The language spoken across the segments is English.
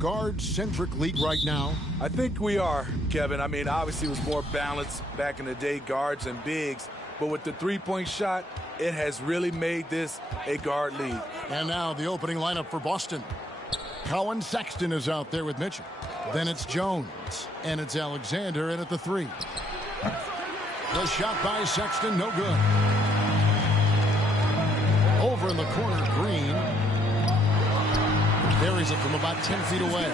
guard-centric league right now? I think we are, Kevin. I mean, obviously it was more balanced back in the day, guards and bigs. But with the three-point shot, it has really made this a guard league. And now the opening lineup for Boston. Colin Sexton is out there with Mitchell. Then it's Jones. And it's Alexander in at the 3. The shot by Sexton, no good. Over in the corner, Green. Buries it from about 10 feet away.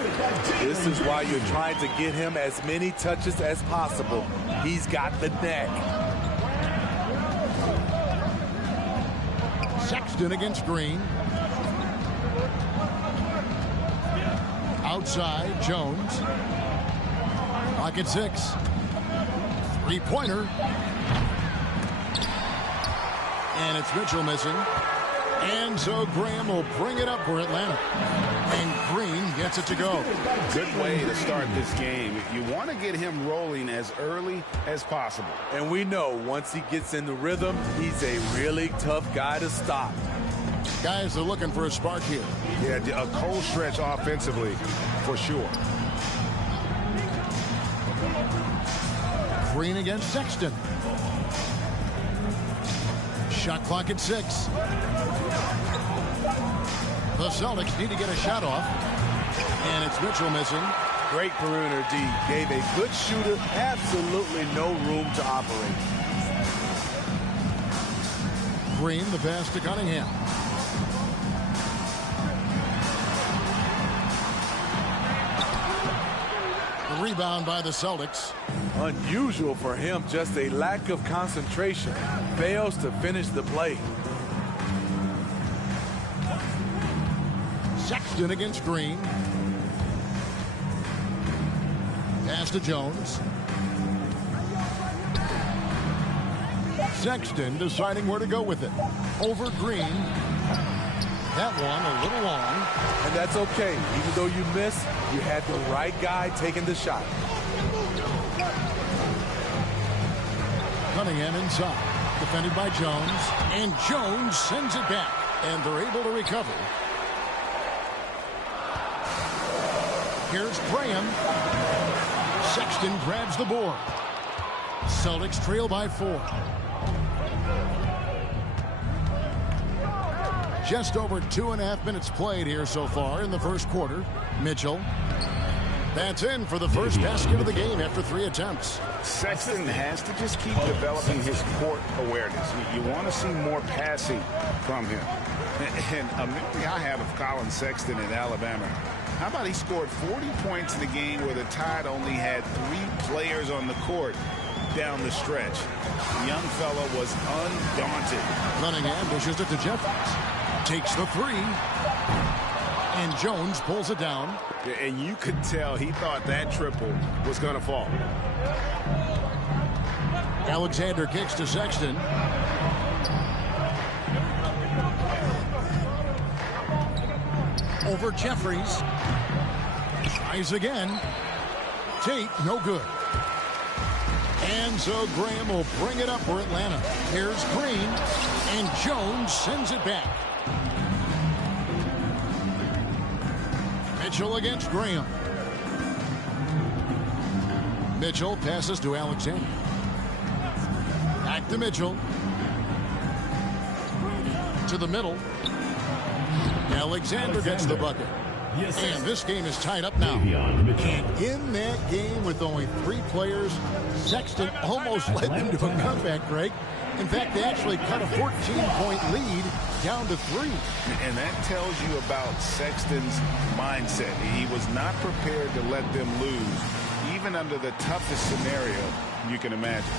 This is why you're trying to get him as many touches as possible. He's got the neck. Sexton against Green. Outside, Jones. Clock at 6. Three-pointer. And it's Mitchell missing. And so Graham will bring it up for Atlanta. And Green gets it to go. Good way to start this game. You want to get him rolling as early as possible. And we know once he gets in the rhythm, he's a really tough guy to stop. Guys are looking for a spark here. Yeah, a cold stretch offensively, for sure. Green against Sexton. Shot clock at 6. The Celtics need to get a shot off. And it's Mitchell missing. Great perimeter D. Gave a good shooter absolutely no room to operate. Green, the pass to Cunningham. The rebound by the Celtics. Unusual for him, just a lack of concentration. Fails to finish the play. Sexton against Green. Pass to Jones. Sexton deciding where to go with it. Over Green. That one a little long. And that's okay. Even though you miss, you had the right guy taking the shot. Cunningham inside. Defended by Jones. And Jones sends it back. And they're able to recover. Here's Graham. Sexton grabs the board. Celtics trail by 4. Just over 2.5 minutes played here so far in the first quarter. Mitchell. That's in for the first basket of the game after 3 attempts. Sexton has to just keep developing his court awareness. You want to see more passing from him. And a memory I have of Colin Sexton in Alabama. How about he scored 40 points in the game where the Tide only had 3 players on the court down the stretch. The young fella was undaunted. Cunningham dishes it to Jeffries. Takes the 3. And Jones pulls it down. And you could tell he thought that triple was going to fall. Alexander kicks to Sexton. Over Jeffries. Tries again. Tate, no good. And so Graham will bring it up for Atlanta. Here's Green. And Jones sends it back. Mitchell against Graham. Mitchell passes to Alexander. Back to Mitchell. To the middle. Alexander gets the bucket. And this game is tied up now. And in that game with only 3 players, Sexton almost led them to a comeback, Greg. In fact, they actually cut a 14-point lead down to 3. And that tells you about Sexton's mindset. He was not prepared to let them lose, even under the toughest scenario you can imagine.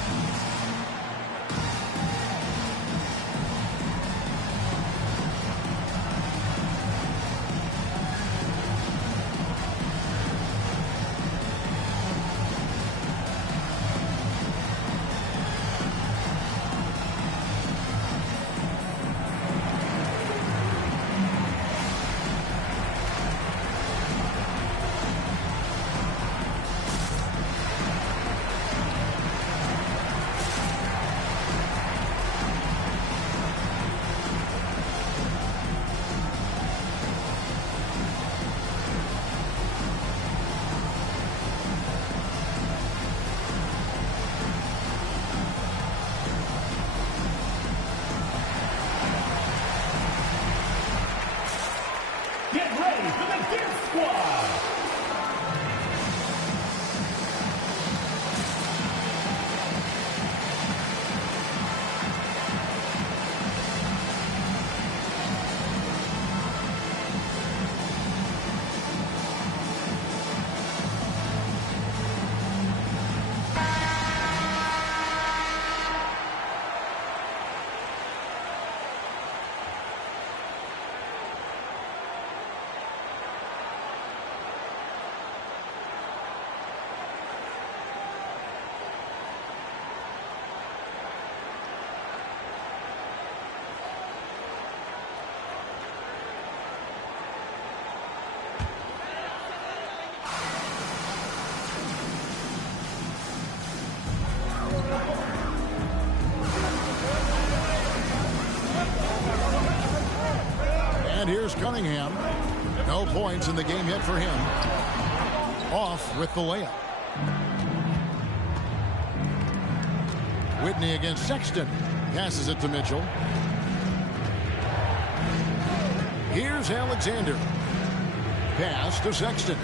And here's Cunningham. No points in the game yet for him. Off with the layup. Whitney against Sexton. Passes it to Mitchell. Here's Alexander. Pass to Sexton.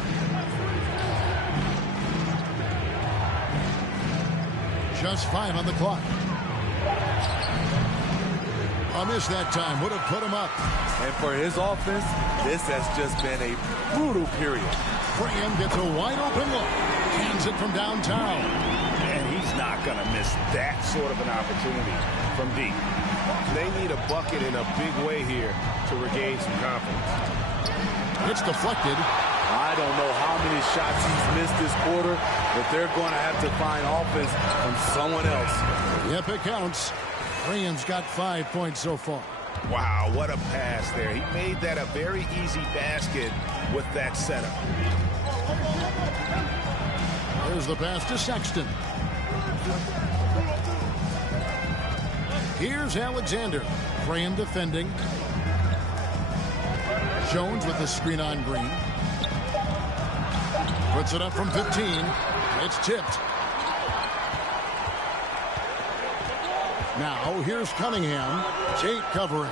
Just 5 on the clock. A miss that time would have put him up. And for his offense, this has just been a brutal period. Graham gets a wide open look. Hands it from downtown. And he's not going to miss that sort of an opportunity from deep. They need a bucket in a big way here to regain some confidence. It's deflected. I don't know how many shots he's missed this quarter, but they're going to have to find offense from someone else. Yep, it counts. Graham's got 5 points so far. Wow, what a pass there. He made that a very easy basket with that setup. There's the pass to Sexton. Here's Alexander. Graham defending. Jones with the screen on Green. Puts it up from 15. It's tipped. Now here's Cunningham. Tate covering.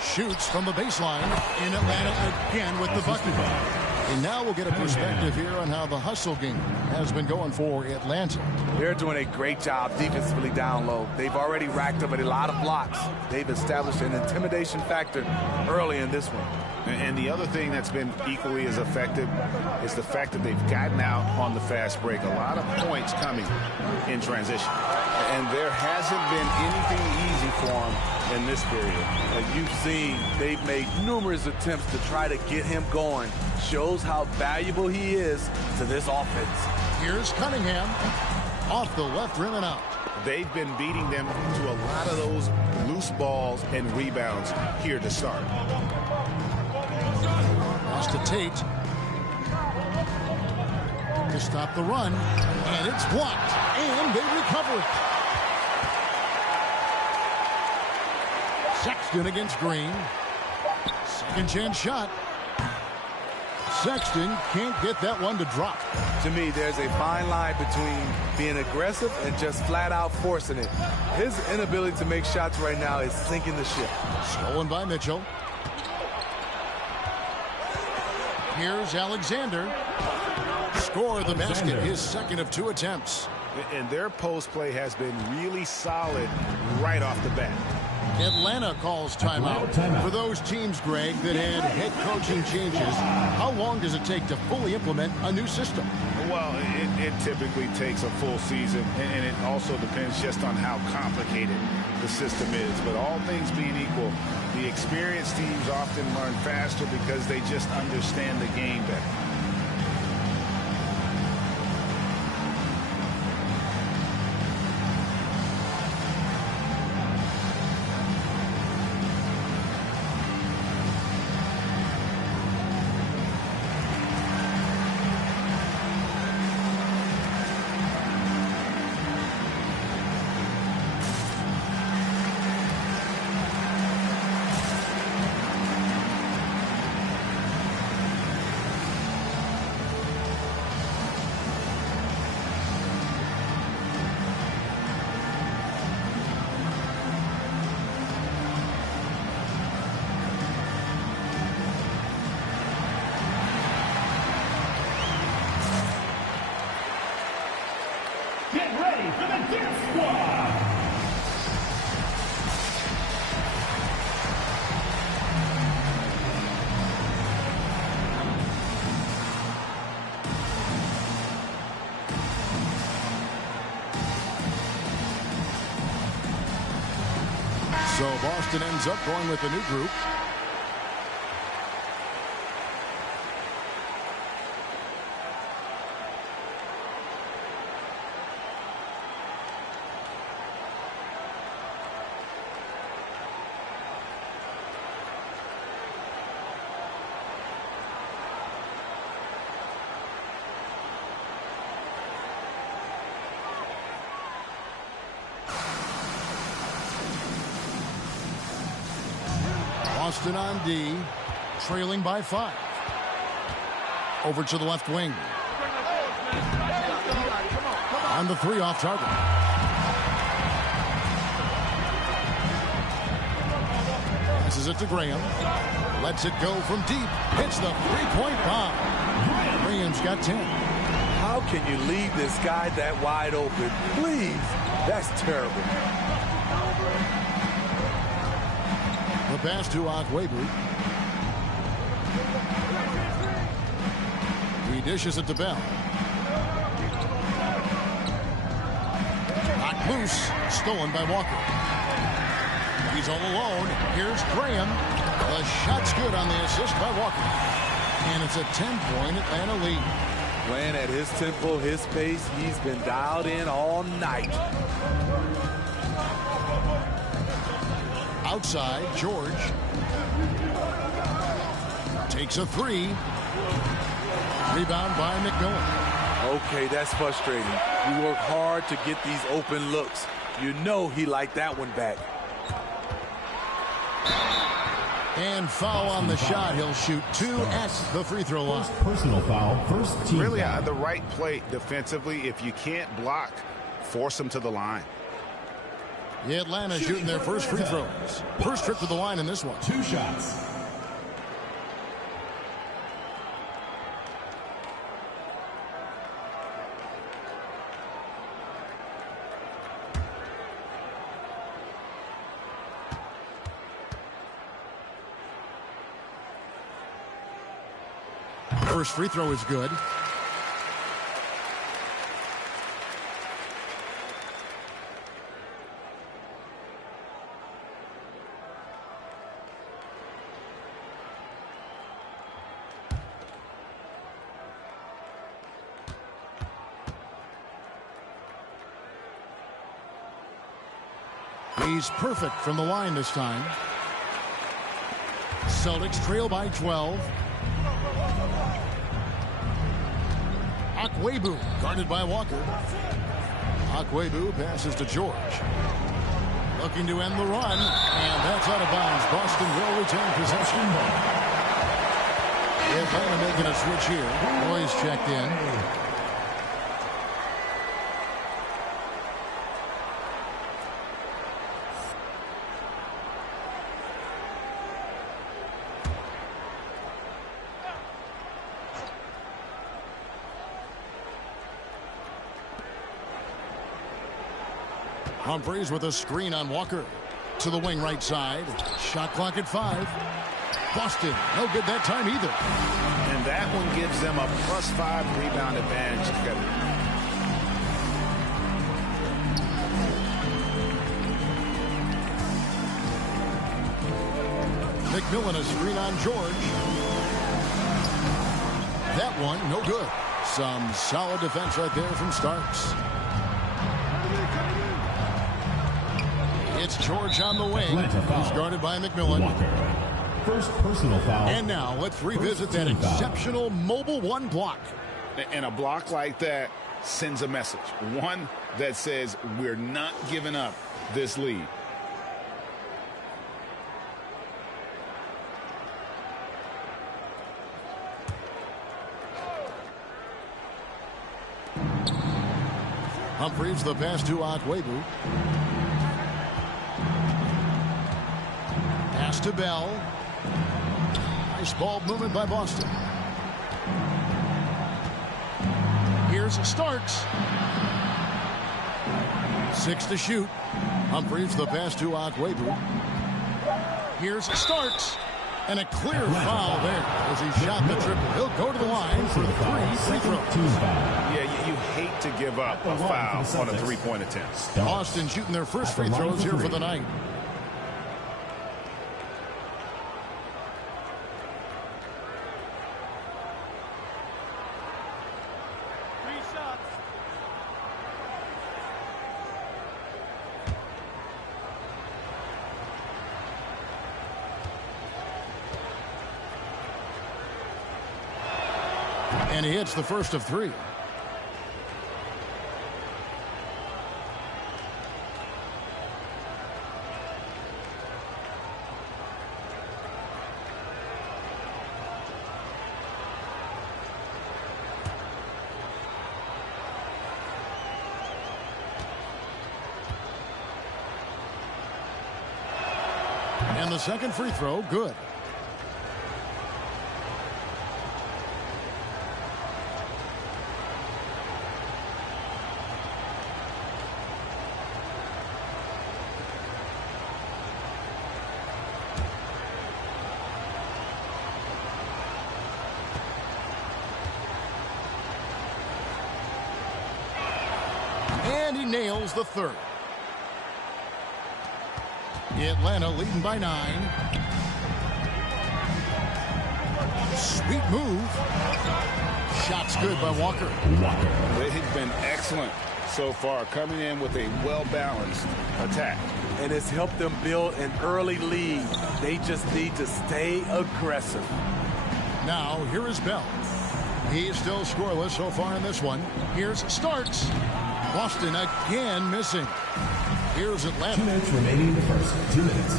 Shoots from the baseline. In Atlanta again with the bucket. And now we'll get a perspective here on how the hustle game has been going for Atlanta. They're doing a great job defensively down low. They've already racked up a lot of blocks. They've established an intimidation factor early in this one. And the other thing that's been equally as effective is the fact that they've gotten out on the fast break. A lot of points coming in transition. And there hasn't been anything easy for them in this period. As you've seen, they've made numerous attempts to try to get him going. Shows how valuable he is to this offense. Here's Cunningham. Off the left rim and out. They've been beating them to a lot of those loose balls and rebounds here to start. Pass to Tate. To stop the run. And it's blocked. And they recover it. Sexton against Green. Second chance shot. Sexton can't get that one to drop. To me, there's a fine line between being aggressive and just flat out forcing it. His inability to make shots right now is sinking the ship. Stolen by Mitchell. Here's Alexander. Score the basket, his second of 2 attempts. And their post play has been really solid right off the bat. Atlanta calls timeout. For those teams, Greg, that had head coaching changes, how long does it take to fully implement a new system? Well, it typically takes a full season, and it also depends just on how complicated the system is. But all things being equal, the experienced teams often learn faster because they just understand the game better. Get ready for the Dip Squad! So Boston ends up going with a new group. Boston on D, trailing by 5. Over to the left wing. On the 3 off target. Passes it to Graham. Lets it go from deep. Hits the 3-point bomb. Graham's got 10. How can you leave this guy that wide open? Please. That's terrible. The pass to Akwebu. He dishes it to Bell. Knocked loose. Stolen by Walker. He's all alone. Here's Graham. The shot's good on the assist by Walker. And it's a 10-point Atlanta lead. Playing at his tempo, his pace. He's been dialed in all night. Outside, George. Takes a 3. Rebound by McMillan. Okay, that's frustrating. You work hard to get these open looks. You know he liked that one back. And foul on the shot. He'll shoot 2 at the free throw line. Personal foul, first team Really, foul. the right play defensively. If you can't block, force them to the line. The Atlanta shooting their first free throws. First trip to the line in this one. 2 shots. First free throw is good. He's perfect from the line this time. Celtics trail by 12. Akwebu guarded by Walker. Akwebu passes to George. Looking to end the run, and that's out of bounds. Boston will retain possession. Atlanta making a switch here. Boys checked in. Humphreys with a screen on Walker. To the wing right side. Shot clock at 5. Boston, no good that time either. And that one gives them a +5 rebound advantage. McMillan a screen on George. That one, no good. Some solid defense right there from Starks. It's George on the wing. He's guarded by McMillan. Walker. First personal foul. And now let's revisit that exceptional mobile 1 block. And a block like that sends a message. One that says we're not giving up this lead. Humphreys the pass to Akwebu. Pass to Bell. Nice ball movement by Boston. Here's Starks. 6 to shoot. Humphreys the pass to Akwebu. Here's Starks. And a clear foul there as he shot the triple. He'll go to the line for 3 free throws. Yeah, you hate to give up a foul on a 3-point attempt. Boston shooting their first free throws here for the night. And he hits the first of 3. the second free throw, good. And he nails the third. Atlanta leading by 9. Sweet move. Shot's good by Walker. They've been excellent so far, coming in with a well-balanced attack. And it's helped them build an early lead. They just need to stay aggressive. Now, here is Bell. He's still scoreless so far in this one. Here's Starks. Boston again missing. Here's Atlanta. 2 minutes remaining in the first. 2 minutes.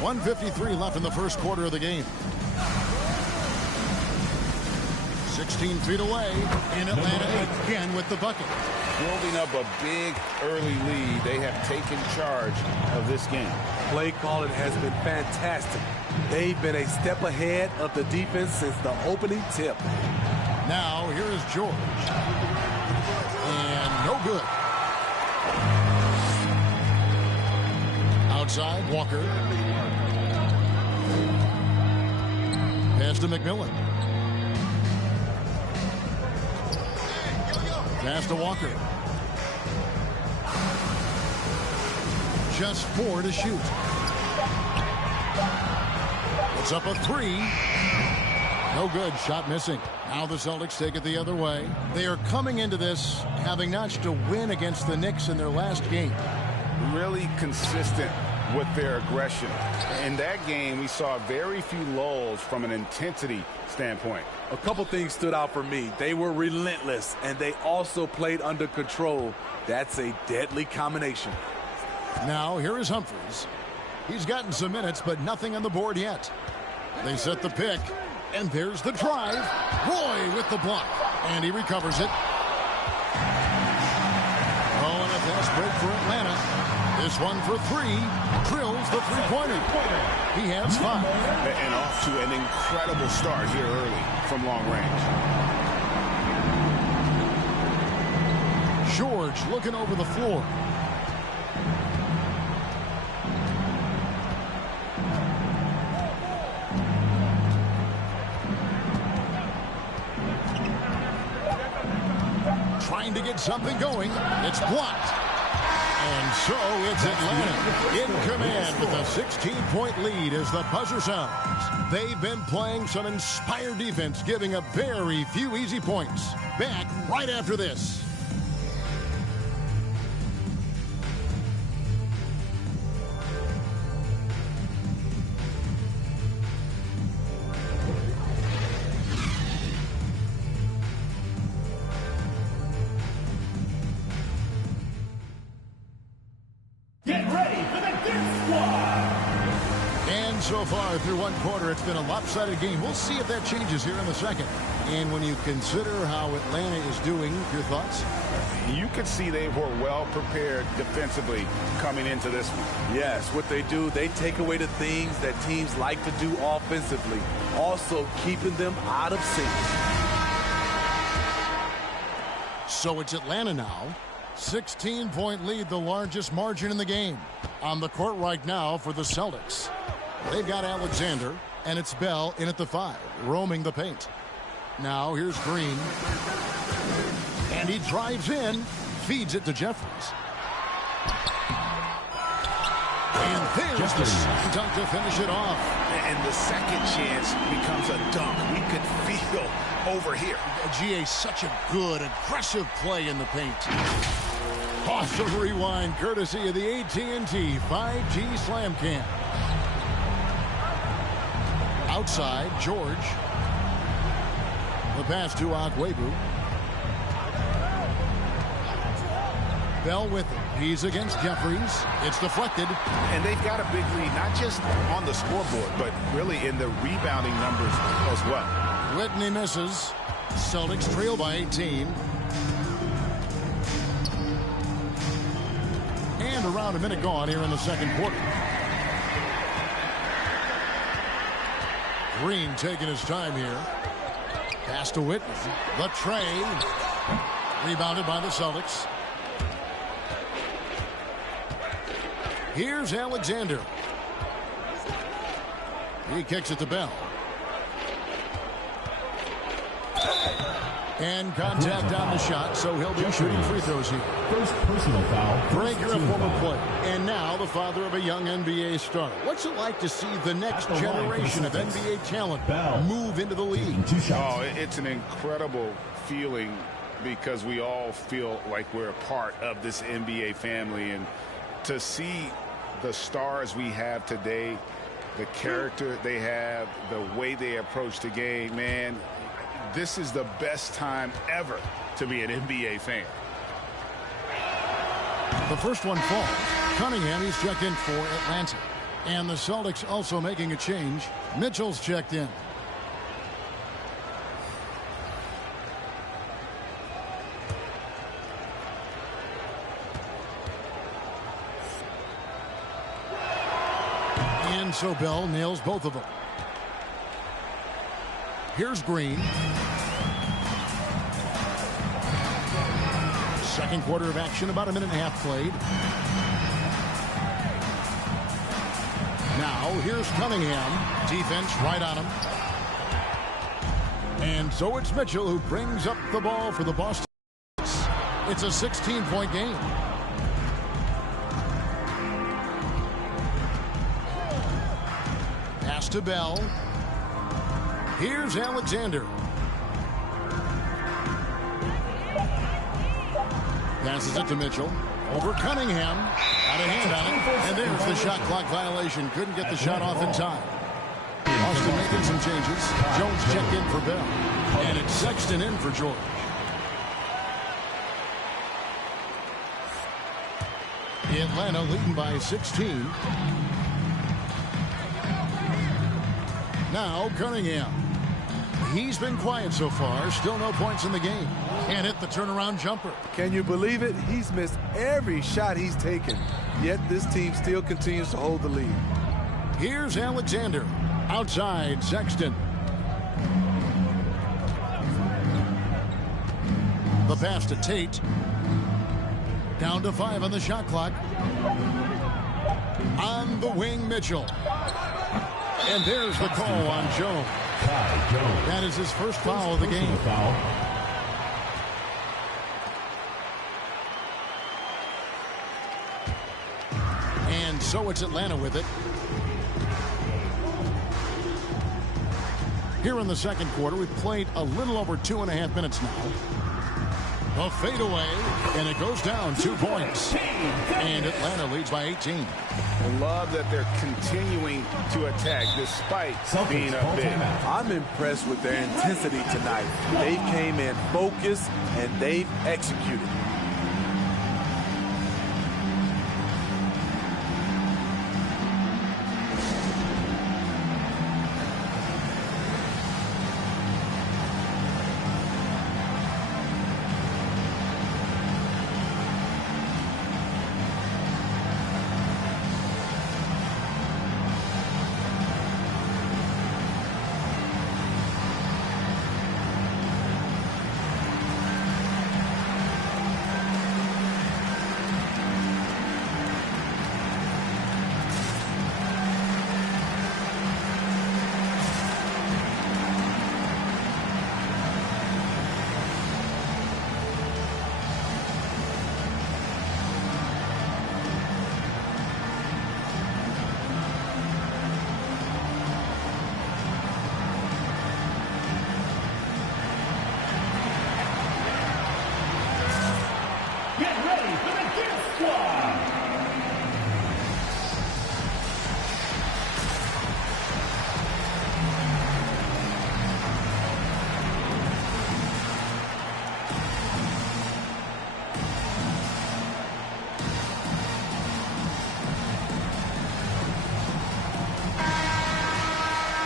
.153 left in the first quarter of the game. 16 feet away in Atlanta again with the bucket. Building up a big early lead. They have taken charge of this game. Play calling has been fantastic. They've been a step ahead of the defense since the opening tip. Now, here is George. And no good. Outside, Walker. Pass to McMillan. Pass to Walker. Just 4 to shoot. It's up a 3. No good. Shot missing. Now the Celtics take it the other way. They are coming into this having notched a win against the Knicks in their last game. Really consistent with their aggression. In that game, we saw very few lulls from an intensity standpoint. A couple things stood out for me. They were relentless, and they also played under control. That's a deadly combination. Now, here is Humphries. He's gotten some minutes, but nothing on the board yet. They set the pick, and there's the drive. Roy with the block, and he recovers it. Oh, and a fast break for Atlanta. This one for 3. Drills the three-pointer. He has 5. And off to an incredible start here early from long range. George looking over the floor. Trying to get something going. It's blocked. And so it's Atlanta in command with a 16-point lead as the buzzer sounds. They've been playing some inspired defense, giving up very few easy points. Back right after this. Get ready for the Death Squad! And so far through one quarter, it's been a lopsided game. We'll see if that changes here in the second. And when you consider how Atlanta is doing, your thoughts? You could see they were well prepared defensively coming into this one. Yes, what they do, they take away the things that teams like to do offensively, also keeping them out of sync. So it's Atlanta now. 16-point lead, the largest margin in the game. On the court right now for the Celtics. They've got Alexander, and it's Bell in at the 5, roaming the paint. Now here's Green. And he drives in, feeds it to Jeffries. And there's the second dunk to finish it off. And the second chance becomes a dunk. We could feel over here. GA, such a good, aggressive play in the paint. Awesome rewind, courtesy of the AT&T 5G Slam Cam. Outside, George. The pass to Agwebu. Bell with it. He's against Jeffries. It's deflected. And they've got a big lead, not just on the scoreboard, but really in the rebounding numbers as well. Whitney misses. Celtics trail by 18. About a minute gone here in the second quarter. Green taking his time here. Pass to Whitney. The tray. Rebounded by the Celtics. Here's Alexander. He kicks it to Bell. And contact on the shot, so he'll be shooting free throws here. First personal foul. Breaker, a former player, and now the father of a young NBA star. What's it like to see the next generation of NBA talent move into the league? Oh, it's an incredible feeling because we all feel like we're a part of this NBA family. And to see the stars we have today, the character they have, the way they approach the game, man, this is the best time ever to be an NBA fan. The first one falls. Cunningham, he's checked in for Atlanta. And the Celtics also making a change. Mitchell's checked in. And so Bell nails both of them. Here's Green. Second quarter of action, about a minute and a half played. Now, here's Cunningham. Defense right on him. And so it's Mitchell who brings up the ball for the Boston. It's a 16-point game. Pass to Bell. Here's Alexander. Passes it to Mitchell. Over Cunningham. Got a hand on it. And there's the shot clock violation. Couldn't get the shot off in time. Boston making some changes. Jones checked in for Bell. And it's Sexton in for George. Atlanta leading by 16. Now Cunningham. He's been quiet so far. Still no points in the game. Can't hit the turnaround jumper. Can you believe it? He's missed every shot he's taken. Yet this team still continues to hold the lead. Here's Alexander. Outside, Sexton. The pass to Tate. Down to 5 on the shot clock. On the wing, Mitchell. And there's the call on Jones. That is his first foul of the game. And so it's Atlanta with it. Here in the second quarter, we've played a little over 2.5 minutes now. A fadeaway, and it goes down 2 points. And Atlanta leads by 18. I love that they're continuing to attack despite being up big. I'm impressed with their intensity tonight. They came in focused, and they've executed.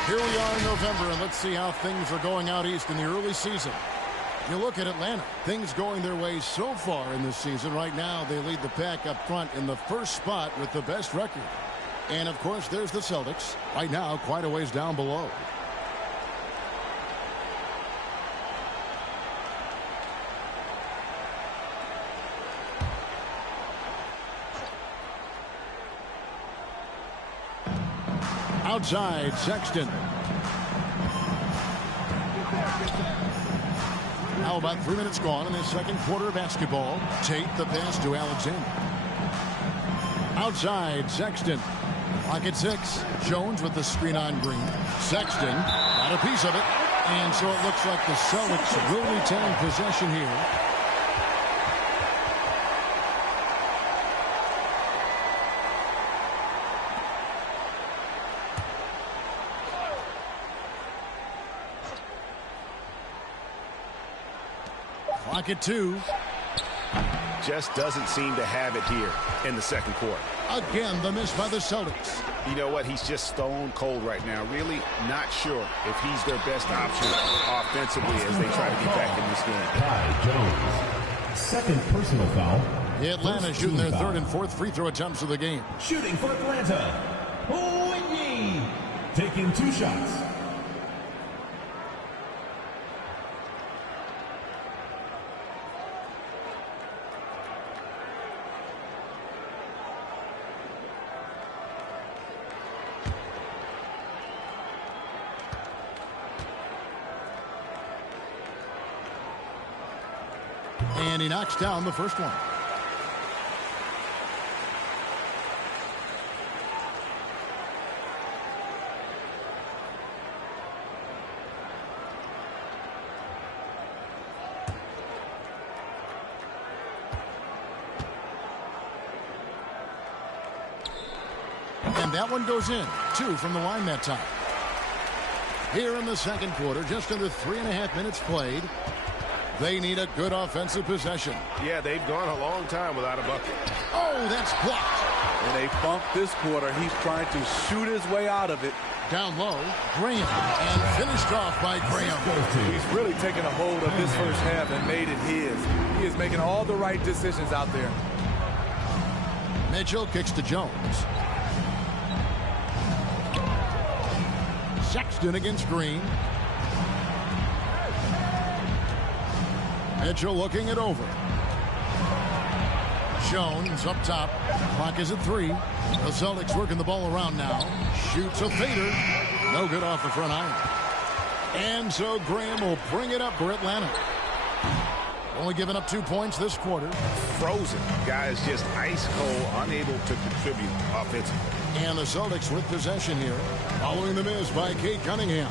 Here we are in November, and let's see how things are going out east in the early season. You look at Atlanta. Things going their way so far in this season. Right now, they lead the pack up front in the first spot with the best record. And, of course, there's the Celtics. Right now, quite a ways down below. Outside, Sexton. Now about 3 minutes gone in the second quarter of basketball. Tate the pass to Alexander. Outside, Sexton. Clock at 6. Jones with the screen on Green. Sexton got a piece of it. And so it looks like the Celtics will retain possession here. Clock at 2. Just doesn't seem to have it here in the second quarter. Again, the miss by the Celtics. You know what? He's just stone cold right now. Really not sure if he's their best option offensively as they try to get back in this game. Jones. Second personal foul. Atlanta shooting their third and fourth free throw attempts of the game. Shooting for Atlanta. Whitney. Taking 2 shots. And he knocks down the first one. And that one goes in. 2 from the line that time. Here in the second quarter, just under 3.5 minutes played. They need a good offensive possession. Yeah, they've gone a long time without a bucket. Oh, that's blocked. And they bumped this quarter. He's trying to shoot his way out of it. Down low, Graham, and finished off by Graham. He's really taken a hold of this first half and made it his. He is making all the right decisions out there. Mitchell kicks to Jones. Sexton against Green. Mitchell looking it over. Jones up top. Clock is at 3. The Celtics working the ball around now. Shoots a fader. No good off the front iron. And so Graham will bring it up for Atlanta. Only giving up 2 points this quarter. Frozen. Guys just ice cold, unable to contribute offensively. And the Celtics with possession here. Following the miss by Kate Cunningham.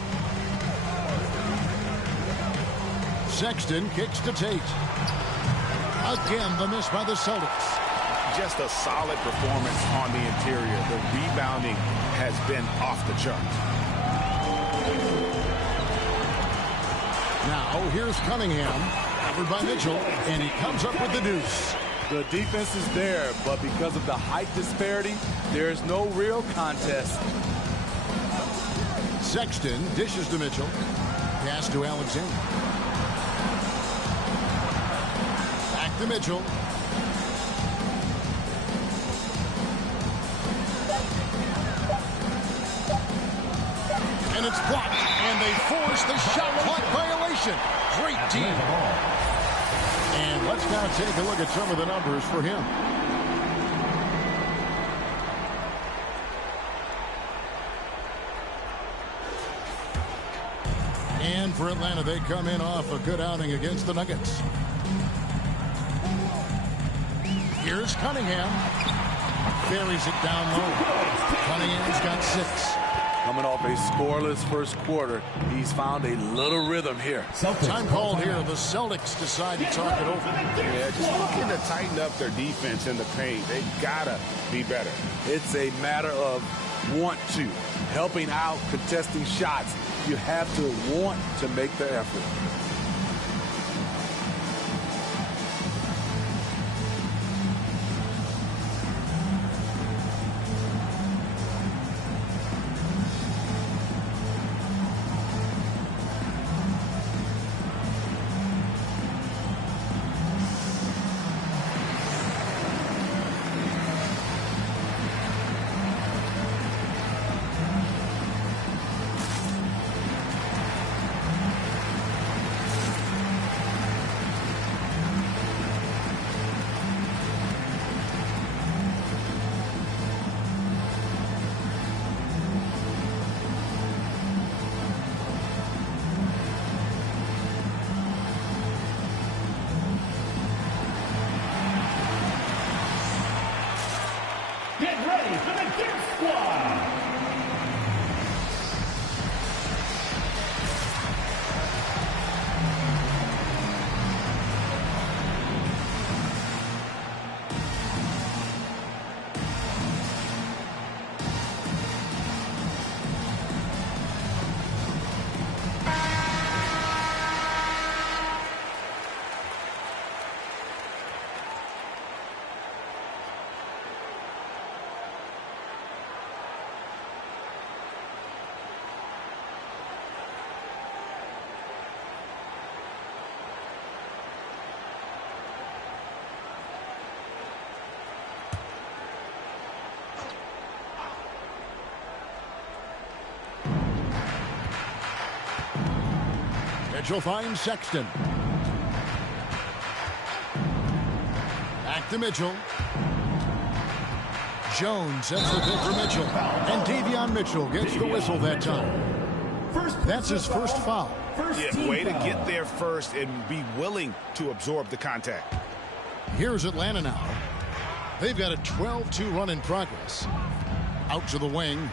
Sexton kicks to Tate. Again, the miss by the Celtics. Just a solid performance on the interior. The rebounding has been off the charts. Now, here's Cunningham. Covered by Mitchell, and he comes up with the deuce. The defense is there, but because of the height disparity, there is no real contest. Sexton dishes to Mitchell. Pass to Alexander. Back to Mitchell. And it's blocked, and they force the shot clock violation. Great team. And let's now take a look at some of the numbers for him. And for Atlanta, they come in off a good outing against the Nuggets. Here's Cunningham. Buries it down low. Cunningham's got 6. Coming off a scoreless first quarter, he's found a little rhythm here. Time called here. The Celtics decide to talk it over. Yeah, just looking to tighten up their defense in the paint. They gotta be better. It's a matter of want to. Helping out, contesting shots. You have to want to make the effort. for the Gift Squad. Mitchell finds Sexton. Back to Mitchell. Jones sets the pick for Mitchell. And Davion Mitchell gets the whistle that time. That's his first foul. Yeah, way to get there first and be willing to absorb the contact. Here's Atlanta now. They've got a 12-2 run in progress. Out to the wing.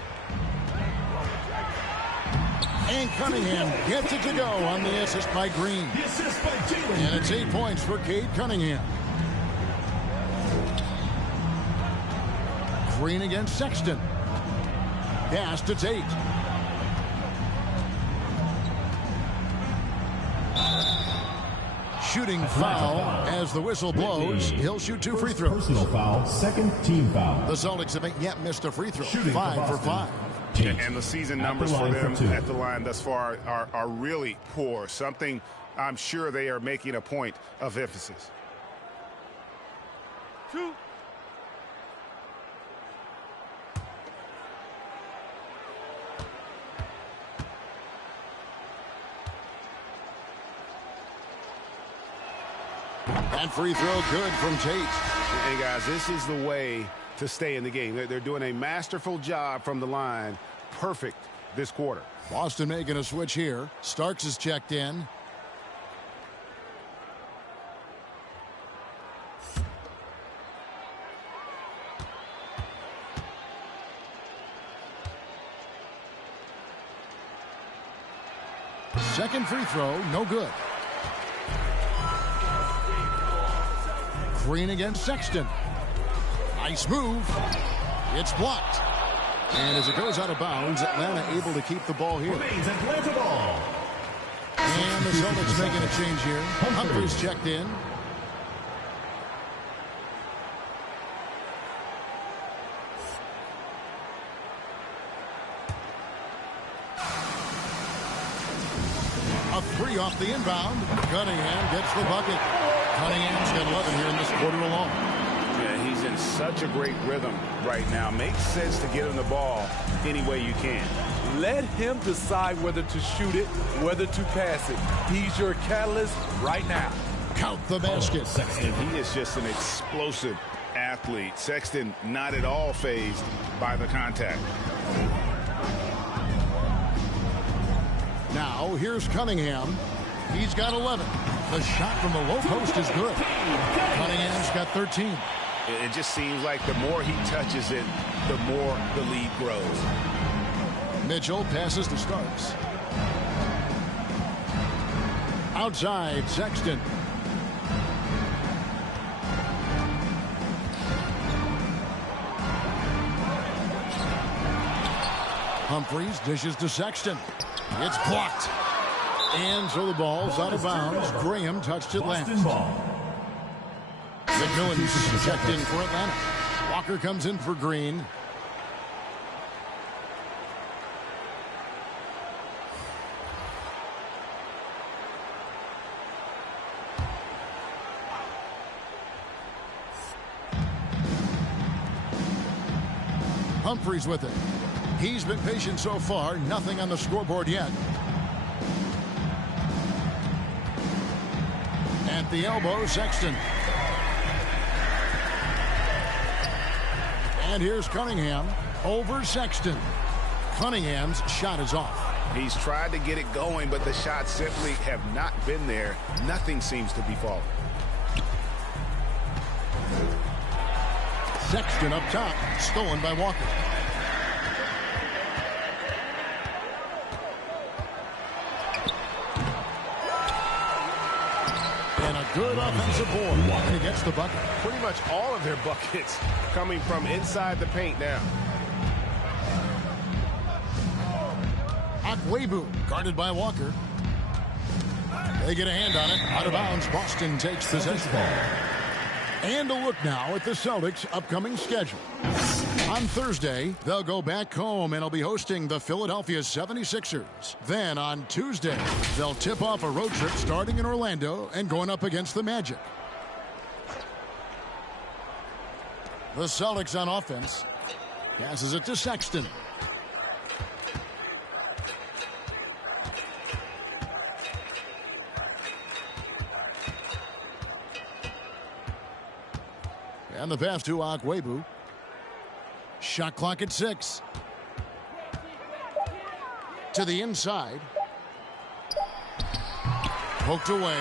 And Cunningham gets it to go on the assist by Green. The assist by Jalen. And it's 8 points for Cade Cunningham. Green against Sexton. Pass to Tate. Shooting foul as the whistle blows. He'll shoot 2 free throws. Personal foul, second team foul. The Celtics haven't yet missed a free throw. Shooting 5 for 5. And the season numbers for them at the line thus far are really poor. Something I'm sure they are making a point of emphasis. 2. That free throw good from Tate. Hey, guys, this is the way to stay in the game. They're doing a masterful job from the line. Perfect this quarter. Boston making a switch here. Starks is checked in. Second free throw, no good. Green against Sexton. Nice move. It's blocked. And as it goes out of bounds, Atlanta able to keep the ball here. Remains Atlanta ball. And the Celtics making a change here. Humphries checked in. A three off the inbound. Cunningham gets the bucket. Cunningham's got 11 here in this quarter alone. Yeah, he's in such a great rhythm right now. Makes sense to get him the ball any way you can. Let him decide whether to shoot it, whether to pass it. He's your catalyst right now. Count the basket. And he is just an explosive athlete. Sexton not at all fazed by the contact. Now here's Cunningham. He's got 11. The shot from the low post is good. Cunningham's got 13. It just seems like the more he touches it, the more the lead grows. Mitchell passes to Starks. Outside, Sexton. Humphries dishes to Sexton. It's blocked. And so the ball's out of bounds. Graham touched it last. McMillan's checked in for Atlanta. Walker comes in for Green. Humphries with it. He's been patient so far. Nothing on the scoreboard yet. At the elbow, Sexton. And here's Cunningham over Sexton. Cunningham's shot is off. He's tried to get it going, but the shots simply have not been there. Nothing seems to be falling. Sexton up top, stolen by Walker. And a good offensive board. And he gets the bucket. Pretty much all of their buckets coming from inside the paint now. Akwebu guarded by Walker. They get a hand on it. Out of bounds. Boston takes possession. And a look now at the Celtics' upcoming schedule. On Thursday, they'll go back home and will be hosting the Philadelphia 76ers. Then on Tuesday, they'll tip off a road trip starting in Orlando and going up against the Magic. The Celtics on offense. Passes it to Sexton. And the pass to Akwebu. Shot clock at 6. To the inside. Poked away.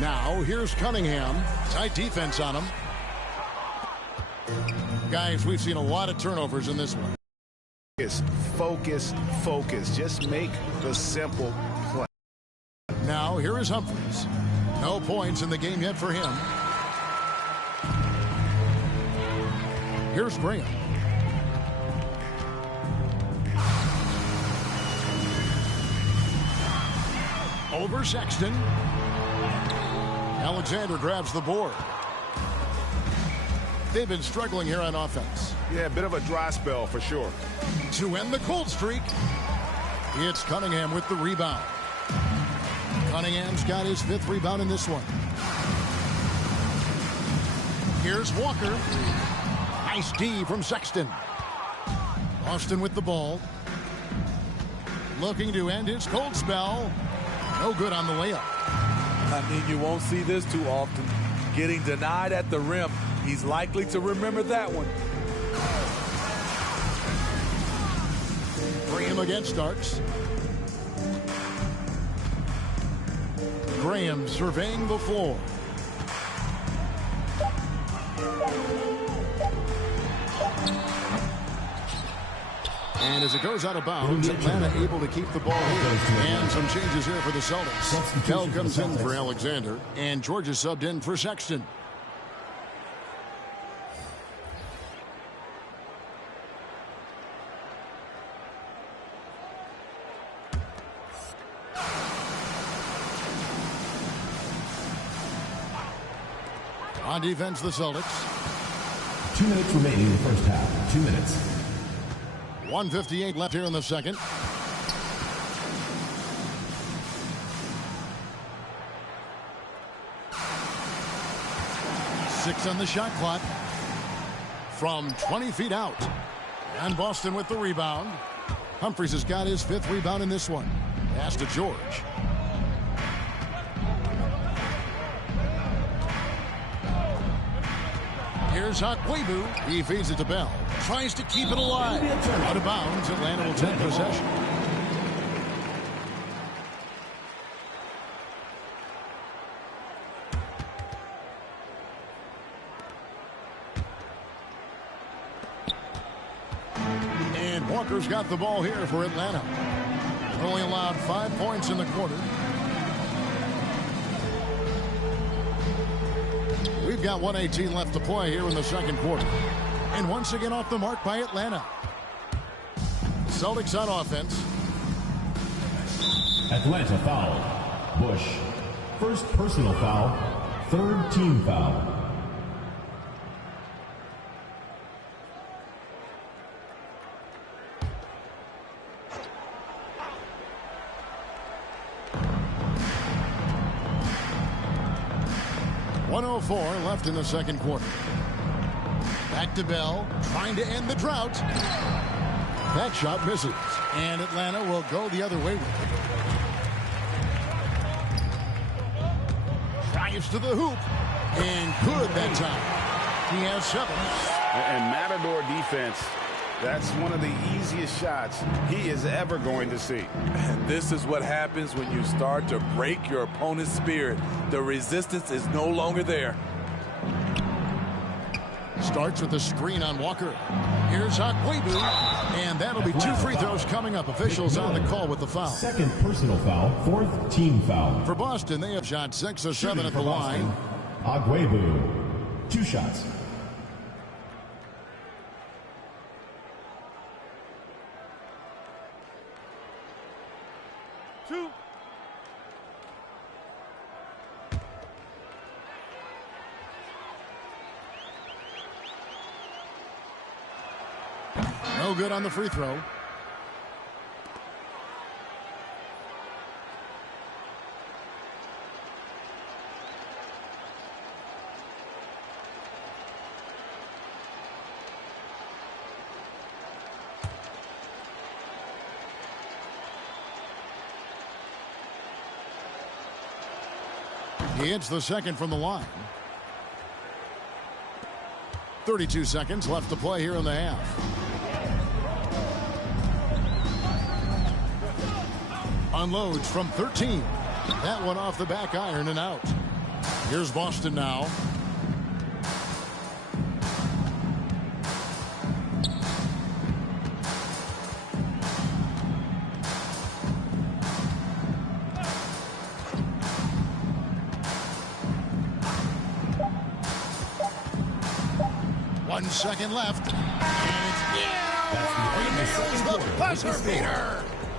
Now here's Cunningham. Tight defense on him. Guys, we've seen a lot of turnovers in this one. Focus, focus. Just make the simple play. Now here is Humphries. No points in the game yet for him. Here's Graham. Over Sexton. Alexander grabs the board. They've been struggling here on offense. Yeah, a bit of a dry spell for sure. To end the cold streak, it's Cunningham with the rebound. Cunningham's got his 5th rebound in this one. Here's Walker. Nice D from Sexton. Boston with the ball. Looking to end his cold spell. No good on the layup. I mean, you won't see this too often. Getting denied at the rim. He's likely to remember that one. Graham against Starks. Graham surveying the floor. And as it goes out of bounds, Atlanta able to keep the ball here. And some changes here for the Celtics. Bell comes in for Alexander, and George is subbed in for Sexton. On defense, the Celtics. 2 minutes remaining in the first half. 2 minutes. 1:58 left here in the second. Six on the shot clock. From 20 feet out. And Boston with the rebound. Humphries has got his 5th rebound in this one. Pass to George. Here's Akwebu. He feeds it to Bell. Tries to keep it alive. Out of bounds. Atlanta will take possession. And Walker's got the ball here for Atlanta. Only allowed 5 points in the quarter. We've got 1:18 left to play here in the second quarter. And once again off the mark by Atlanta. Celtics on offense. Atlanta foul. Bush. First personal foul. 3rd team foul. .104 left in the second quarter. Back to Bell, trying to end the drought. That shot misses, and Atlanta will go the other way with it. Drives to the hoop, and good that time. He has 7. And Matador defense That's one of the easiest shots he is ever going to see. And this is what happens when you start to break your opponent's spirit. The resistance is no longer there. Starts with the screen on Walker. Here's Agwebu, and that'll be 2 free throws coming up. Officials on the call with the foul. Second personal foul, 4th team foul. For Boston, they have shot 6 of 7 at the line. Agwebu, 2 shots. No good on the free throw. He hits the second from the line. 32 seconds left to play here in the half. Unloads from 13. That one off the back iron and out. Here's Boston now. One second left.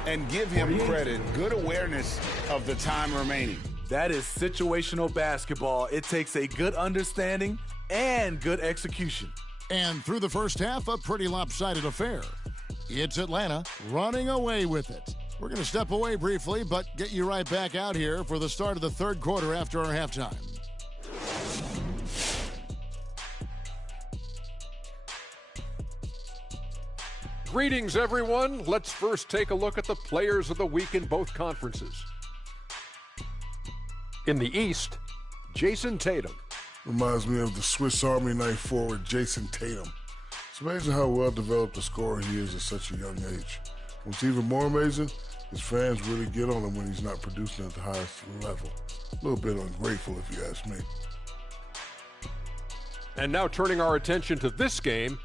And give him credit. Good awareness of the time remaining. That is situational basketball. It takes a good understanding and good execution. And through the first half, a pretty lopsided affair. It's Atlanta running away with it. We're going to step away briefly, but get you right back out here for the start of the third quarter after our halftime. Greetings, everyone. Let's first take a look at the players of the week in both conferences. In the East, Jason Tatum. Reminds me of the Swiss Army knife forward Jason Tatum. It's amazing how well developed a scorer he is at such a young age. What's even more amazing, his fans really get on him when he's not producing at the highest level. A little bit ungrateful, if you ask me. And now turning our attention to this game,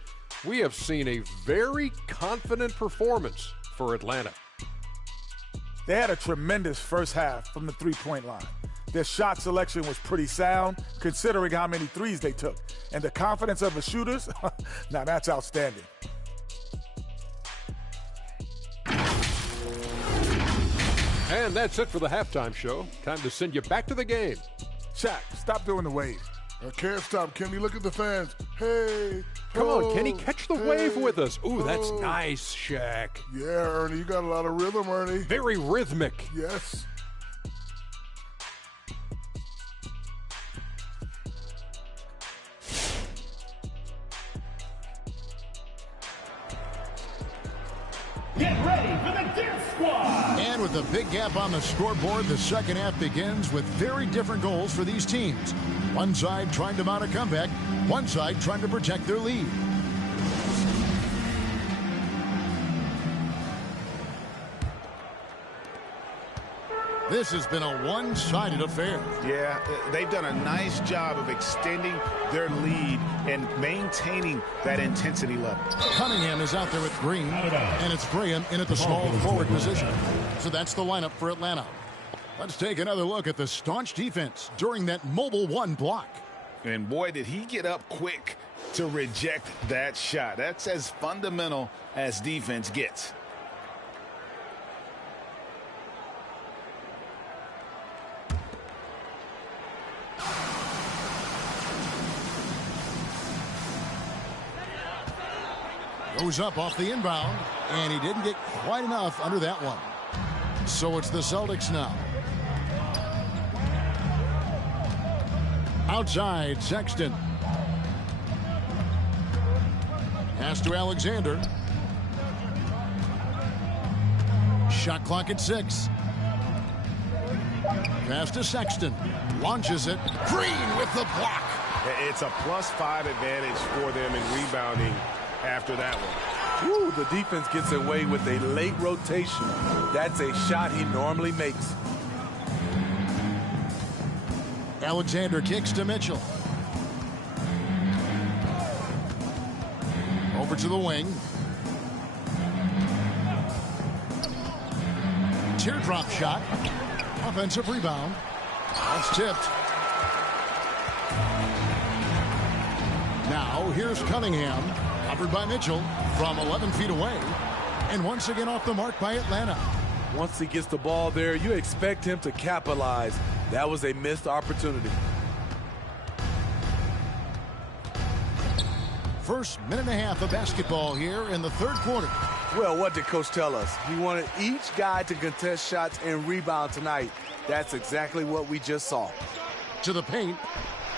we have seen a very confident performance for Atlanta. They had a tremendous first half from the three-point line. Their shot selection was pretty sound, considering how many threes they took. And the confidence of the shooters, now that's outstanding. And that's it for the halftime show. Time to send you back to the game. Shaq, stop doing the wave. I can't stop. Kenny, look at the fans. Hey. Come on, Kenny, catch the wave with us. Ooh, that's nice, Shaq. Yeah, Ernie, you got a lot of rhythm, Ernie. Very rhythmic. Yes. Get ready for the Dance Squad! And with a big gap on the scoreboard, the second half begins with very different goals for these teams. One side trying to mount a comeback, one side trying to protect their lead. This has been a one-sided affair. Yeah, they've done a nice job of extending their lead and maintaining that intensity level. Cunningham is out there with Green, and it's Graham in at the small forward position. So that's the lineup for Atlanta. Let's take another look at the staunch defense during that mobile one block. And boy, did he get up quick to reject that shot. That's as fundamental as defense gets. Goes up off the inbound, and he didn't get quite enough under that one. So it's the Celtics now. Outside, Sexton. Pass to Alexander. Shot clock at 6. Pass to Sexton. Launches it. Green with the block. It's a +5 advantage for them in rebounding after that one. Ooh, the defense gets away with a late rotation. That's a shot he normally makes. Alexander kicks to Mitchell. Over to the wing. Teardrop shot. Offensive rebound. That's tipped. Now here's Cunningham. Covered by Mitchell from 11 feet away. And once again off the mark by Atlanta. Once he gets the ball there, you expect him to capitalize. That was a missed opportunity. First minute and a half of basketball here in the third quarter. Well, what did Coach tell us? He wanted each guy to contest shots and rebound tonight. That's exactly what we just saw. To the paint.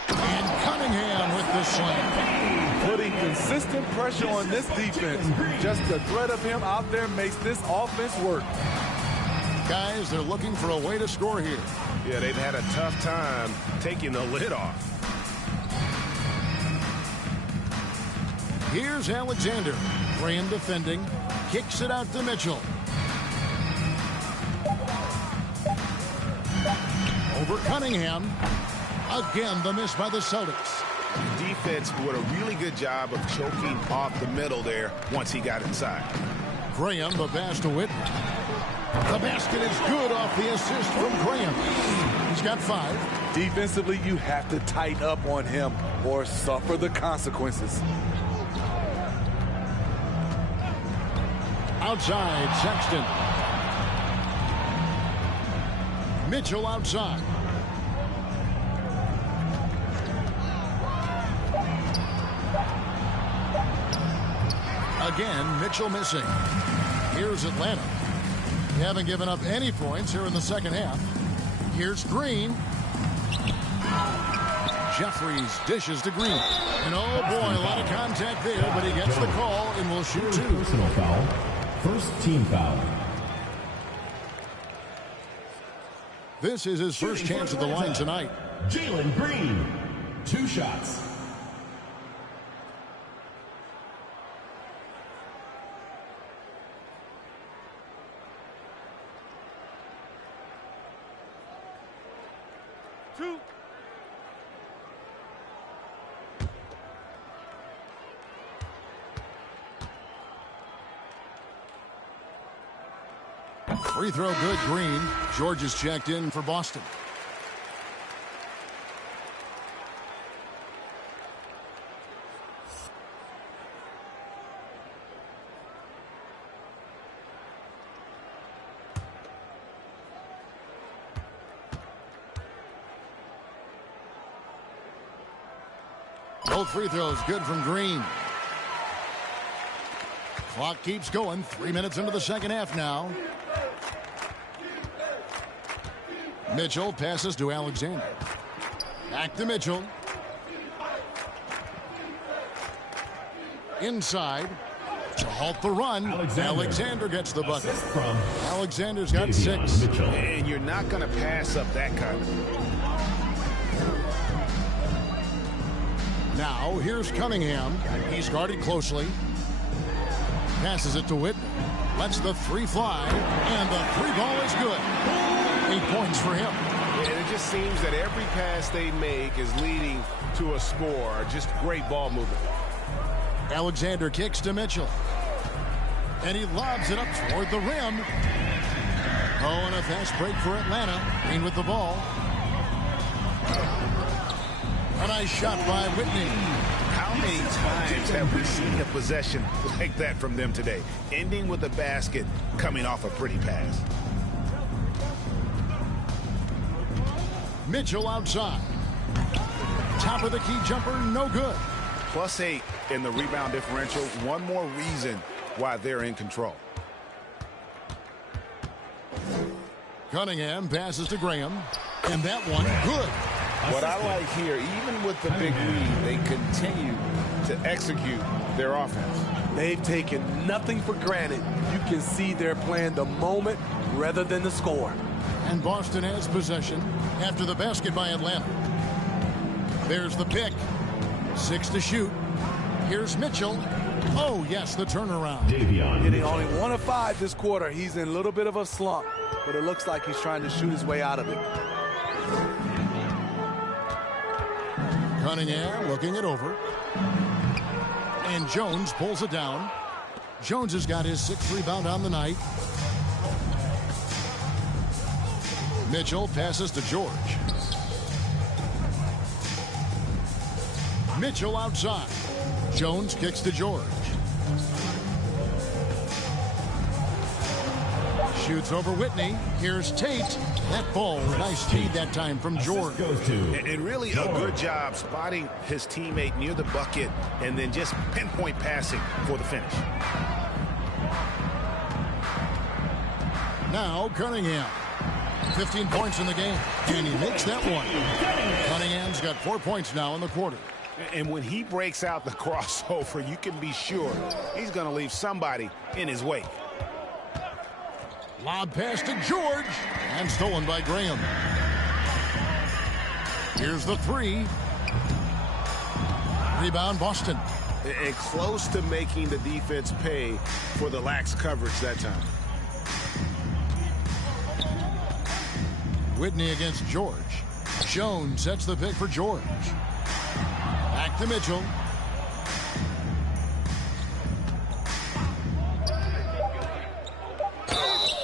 And Cunningham with the slam. Putting consistent pressure on this defense. Just the threat of him out there makes this offense work. Guys, they're looking for a way to score here. Yeah, they've had a tough time taking the lid off. Here's Alexander. Graham defending. Kicks it out to Mitchell. Over Cunningham. Again, the miss by the Celtics. Defense did a really good job of choking off the middle there once he got inside. Graham, the pass to Whitney. The basket is good off the assist from Graham. He's got 5. Defensively, you have to tighten up on him or suffer the consequences. Outside, Sexton. Mitchell outside. Again, Mitchell missing. Here's Atlanta. They haven't given up any points here in the second half. Here's Green. Jeffries dishes to Green. And oh boy, a lot of contact there, but he gets the call and will shoot 2. Personal foul. First team foul. This is his first chance at the line tonight. Jalen Green. 2 shots. Free throw good, Green. George is checked in for Boston. Both free throws good from Green. Clock keeps going. 3 minutes into the second half now. Mitchell passes to Alexander. Back to Mitchell. Inside to halt the run. Alexander gets the bucket. Alexander's got 6. And you're not going to pass up that kind of. Now here's Cunningham. He's guarded closely. Passes it to Whitney. Lets the 3 fly. And the 3 ball is good. 8 points for him. And it just seems that every pass they make is leading to a score. Just great ball movement. Alexander kicks to Mitchell. And he lobs it up toward the rim. Oh, and a fast break for Atlanta. Green with the ball. A nice shot by Whitney. How many times have we seen a possession like that from them today? Ending with a basket, coming off a pretty pass. Mitchell outside. Top of the key jumper, no good. +8 in the rebound differential. One more reason why they're in control. Cunningham passes to Graham. And that one, good. What I like here, even with the big lead, they continue to execute their offense. They've taken nothing for granted. You can see they're playing the moment rather than the score. And Boston has possession after the basket by Atlanta. There's the pick. 6 to shoot. Here's Mitchell. Oh, yes, the turnaround. Getting only 1 of 5 this quarter. He's in a little bit of a slump, but it looks like he's trying to shoot his way out of it. Cunningham looking it over. And Jones pulls it down. Jones has got his 6th rebound on the night. Mitchell passes to George. Mitchell outside. Jones kicks to George. Shoots over Whitney. Here's Tate. That ball, nice speed that time from George. And really a good job spotting his teammate near the bucket and then just pinpoint passing for the finish. Now Cunningham. 15 points in the game, and he makes that one. Cunningham's got 4 points now in the quarter. And when he breaks out the crossover, you can be sure he's going to leave somebody in his wake. Lob pass to George, and stolen by Graham. Here's the 3. Rebound, Boston. And close to making the defense pay for the lax coverage that time. Whitney against George. Jones sets the pick for George. Back to Mitchell.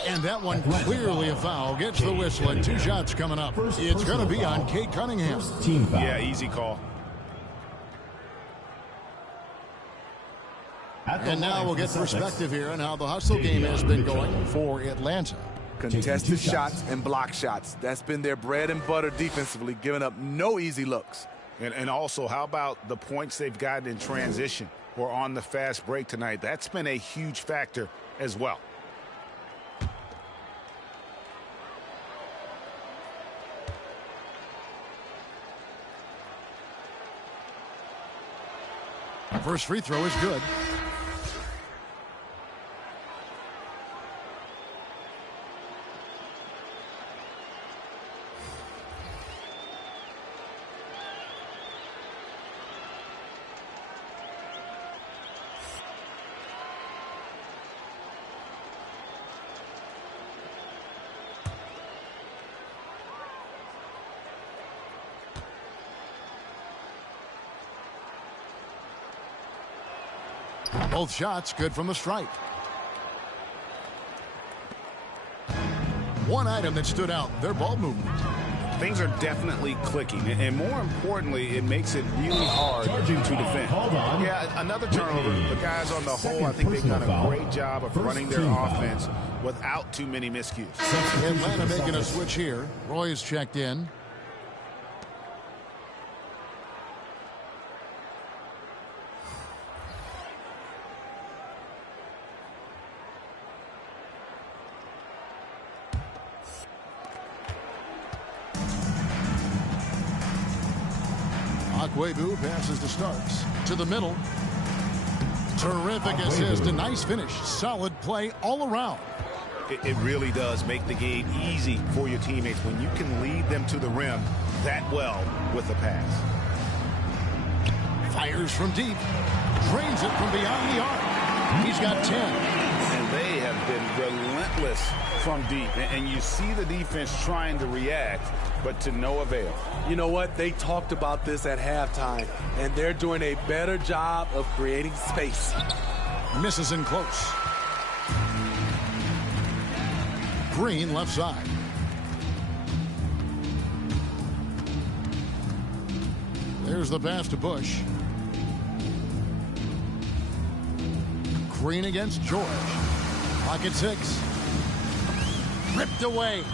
And that one clearly a foul. Gets the whistle and 2 shots coming up. It's going to be on Cade Cunningham. Yeah, easy call. And now we'll get perspective here on how the hustle game has been going for Atlanta. Contested shots and block shots. That's been their bread and butter defensively, giving up no easy looks. And also, how about the points they've gotten in transition or on the fast break tonight? That's been a huge factor as well. First free throw is good. Both shots good from the stripe. One item that stood out, their ball movement. Things are definitely clicking, and more importantly, it makes it really hard to defend. Yeah, another turnover. The guys on the whole, I think they've done a great job of running their offense without too many miscues. Atlanta making a switch here. Roy's checked in. Webu passes to Starks. To the middle. Terrific assist. A nice finish. Solid play all around. It really does make the game easy for your teammates when you can lead them to the rim that well with a pass. Fires from deep. Drains it from beyond the arc. He's got 10. And they have been relentless from deep. And you see the defense trying to react, but to no avail. You know what? They talked about this at halftime, and they're doing a better job of creating space. Misses in close. Green left side. There's the pass to Bush. Green against George. Pocket 6. Ripped away.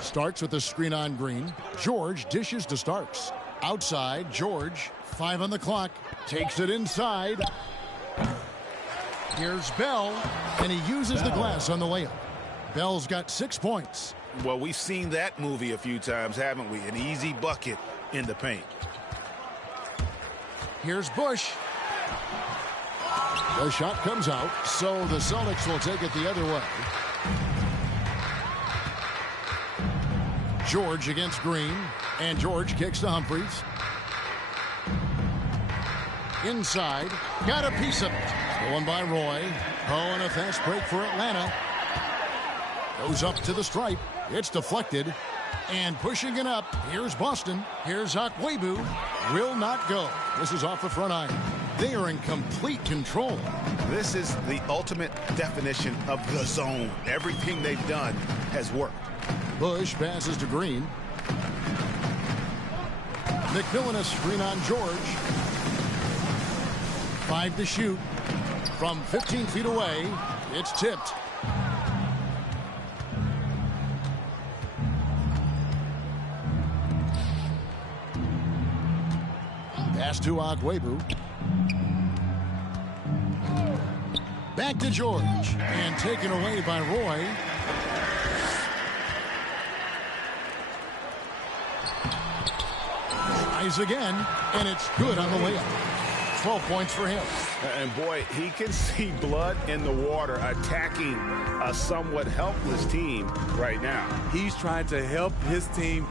Starks with the screen on Green. George dishes to Starks. Outside, George. 5 on the clock. Takes it inside. Here's Bell, and he uses the glass on the layup. Bell's got 6 points. Well, we've seen that movie a few times, haven't we? An easy bucket in the paint. Here's Bush. The shot comes out, so the Celtics will take it the other way. George against Green, and George kicks to Humphries. Inside, got a piece of it. Stolen by Roy. Oh, and a fast break for Atlanta. Goes up to the stripe. It's deflected. And pushing it up, here's Boston. Here's Akwebu. Will not go. This is off the front iron. They are in complete control. This is the ultimate definition of the zone. Everything they've done has worked. Bush passes to Green. McMillan a screen on George. 5 to shoot. From 15 feet away, it's tipped. Pass to Akwebu. Back to George. And taken away by Roy. Tries again, and it's good on the layup. 12 points for him. And boy, he can see blood in the water attacking a somewhat helpless team right now. He's trying to help his team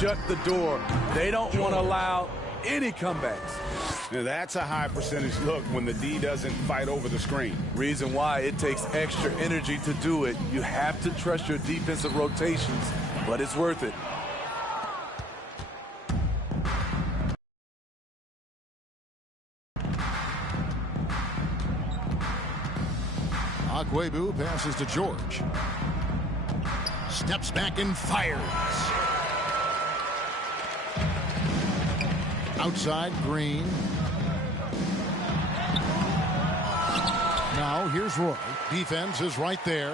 shut the door. They don't want to allow any comebacks. Now that's a high percentage look when the D doesn't fight over the screen. Reason why it takes extra energy to do it. You have to trust your defensive rotations, but it's worth it. Akwebu passes to George. Steps back and fires. Outside, Green. Now here's Roy. Defense is right there.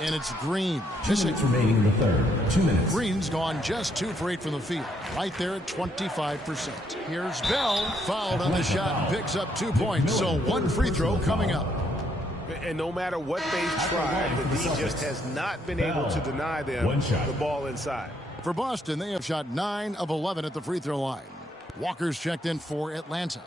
And it's Green. 2 minutes remaining in the third. 2 minutes. Green's gone just 2 for 8 from the field. Right there at 25%. Here's Bell. Fouled on the shot. Picks up 2 points. So 1 free throw coming up. And no matter what they've tried, the D just has not been able to deny them the ball inside. For Boston, they have shot 9 of 11 at the free throw line. Walker's checked in for Atlanta.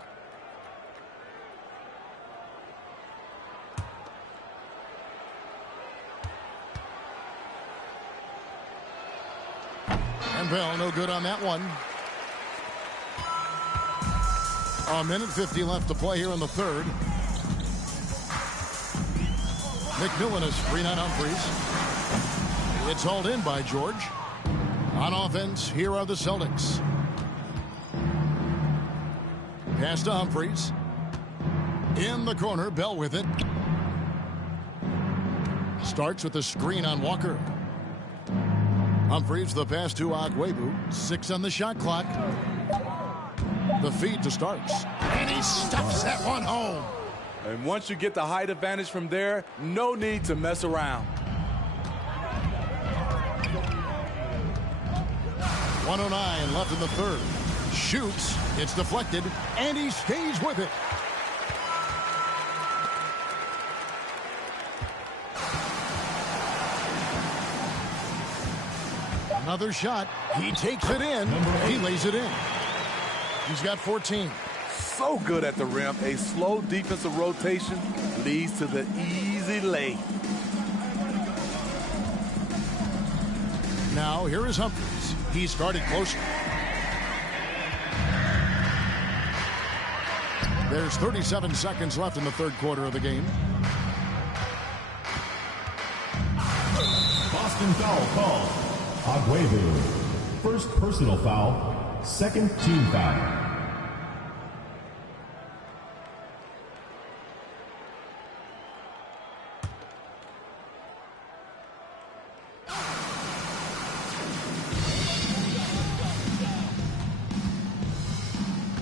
And Bell, no good on that one. A minute 50 left to play here in the third. McMillan is screen on Humphries. It's hauled in by George. On offense, here are the Celtics. Pass to Humphries. In the corner, Bell with it. Starts with a screen on Walker. Humphries, the pass to Akwebu. 6 on the shot clock. The feed to Starks. And he stuffs that one home. And once you get the height advantage from there, no need to mess around. 1:09 left in the third. Shoots. It's deflected. And he stays with it. Another shot. He takes it in. He lays it in. He's got 14. So good at the rim. A slow defensive rotation leads to the easy lay. Now here is Humphries. He started closer. There's 37 seconds left in the third quarter of the game. Boston foul call. Akwebu. First personal foul. Second team foul.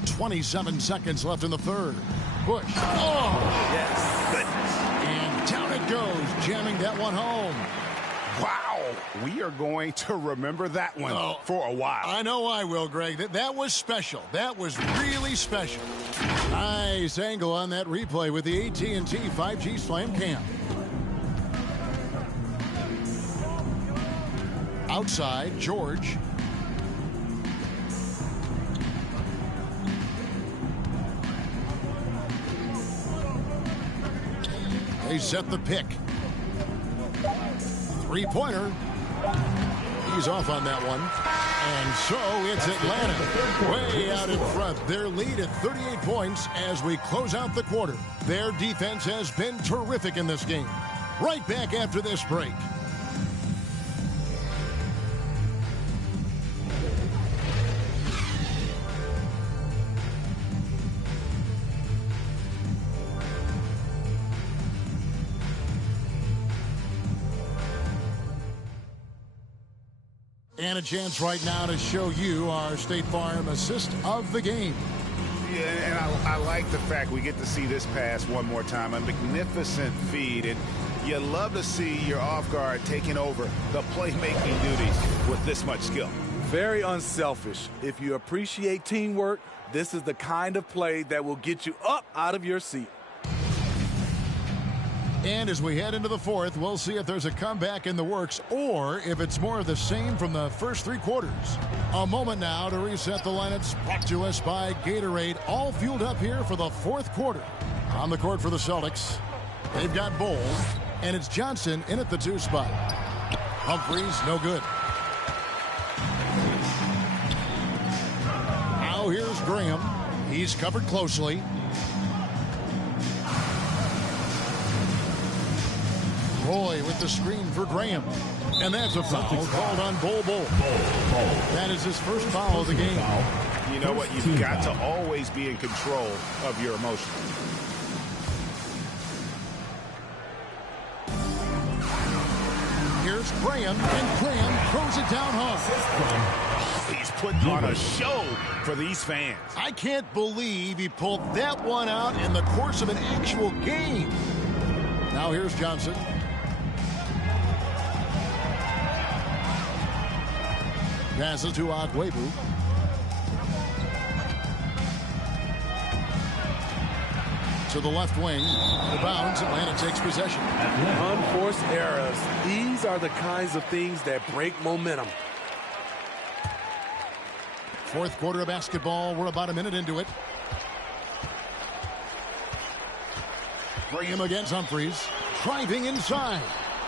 .27 seconds left in the third. Bush. Oh! Yes. Goodness. And down it goes, jamming that one home. Wow. We are going to remember that one for a while. I know I will, Greg. That was special. That was really special. Nice angle on that replay with the AT&T 5G Slam Cam. Outside, George. They set the pick. Three-pointer. He's off on that one. And so it's Atlanta way out in front. Their lead at 38 points as we close out the quarter. Their defense has been terrific in this game. Right back after this break. And a chance right now to show you our State Farm assist of the game. Yeah, and I like the fact we get to see this pass one more time. A magnificent feed. And you love to see your off guard taking over the playmaking duties with this much skill. Very unselfish. If you appreciate teamwork, this is the kind of play that will get you up out of your seat. And as we head into the fourth, we'll see if there's a comeback in the works or if it's more of the same from the first three quarters. A moment now to reset the lineups brought to us by Gatorade, all fueled up here for the fourth quarter. On the court for the Celtics, they've got Bowles, and it's Johnson in at the 2 spot. Humphries, no good. Now here's Graham. He's covered closely. Roy with the screen for Graham. And that's a foul called on Bol. That is his first foul of the game. You know what? You've got to always be in control of your emotions. Here's Graham, and Graham throws it down hard. He's putting on a show for these fans. I can't believe he pulled that one out in the course of an actual game. Now here's Johnson. Passes to Agwebu. To the left wing. The bounds. Atlanta takes possession. Unforced errors. These are the kinds of things that break momentum. Fourth quarter of basketball. We're about a minute into it. Graham against Humphries. Driving inside.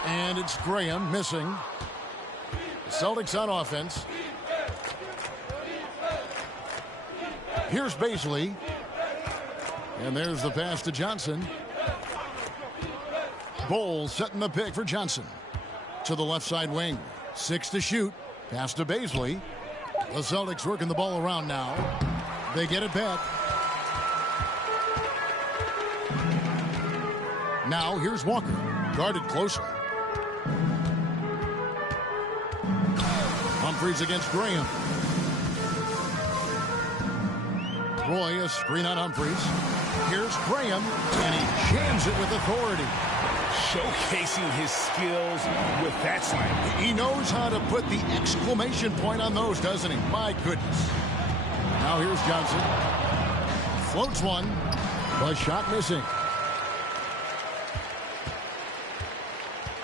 And it's Graham missing. The Celtics on offense. Here's Baisley. And there's the pass to Johnson. Bowles setting the pick for Johnson. To the left side wing. 6 to shoot. Pass to Baisley. The Celtics working the ball around now. They get it back. Now here's Walker. Guarded closely. Humphries against Graham. Roy, a screen on Humphries. Here's Graham, and he jams it with authority. Showcasing his skills with that slam. He knows how to put the exclamation point on those, doesn't he? My goodness. Now here's Johnson. Floats one, but shot missing.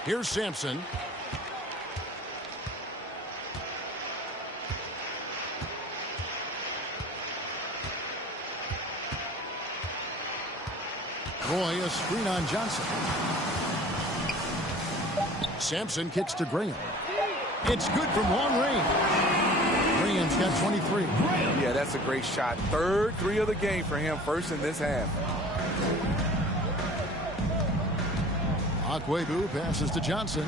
Here's Sampson. Roy, a screen on Johnson. Sampson kicks to Graham. It's good from long range. Graham's got 23. Yeah, that's a great shot. Third three of the game for him, first in this half. Agwebu passes to Johnson.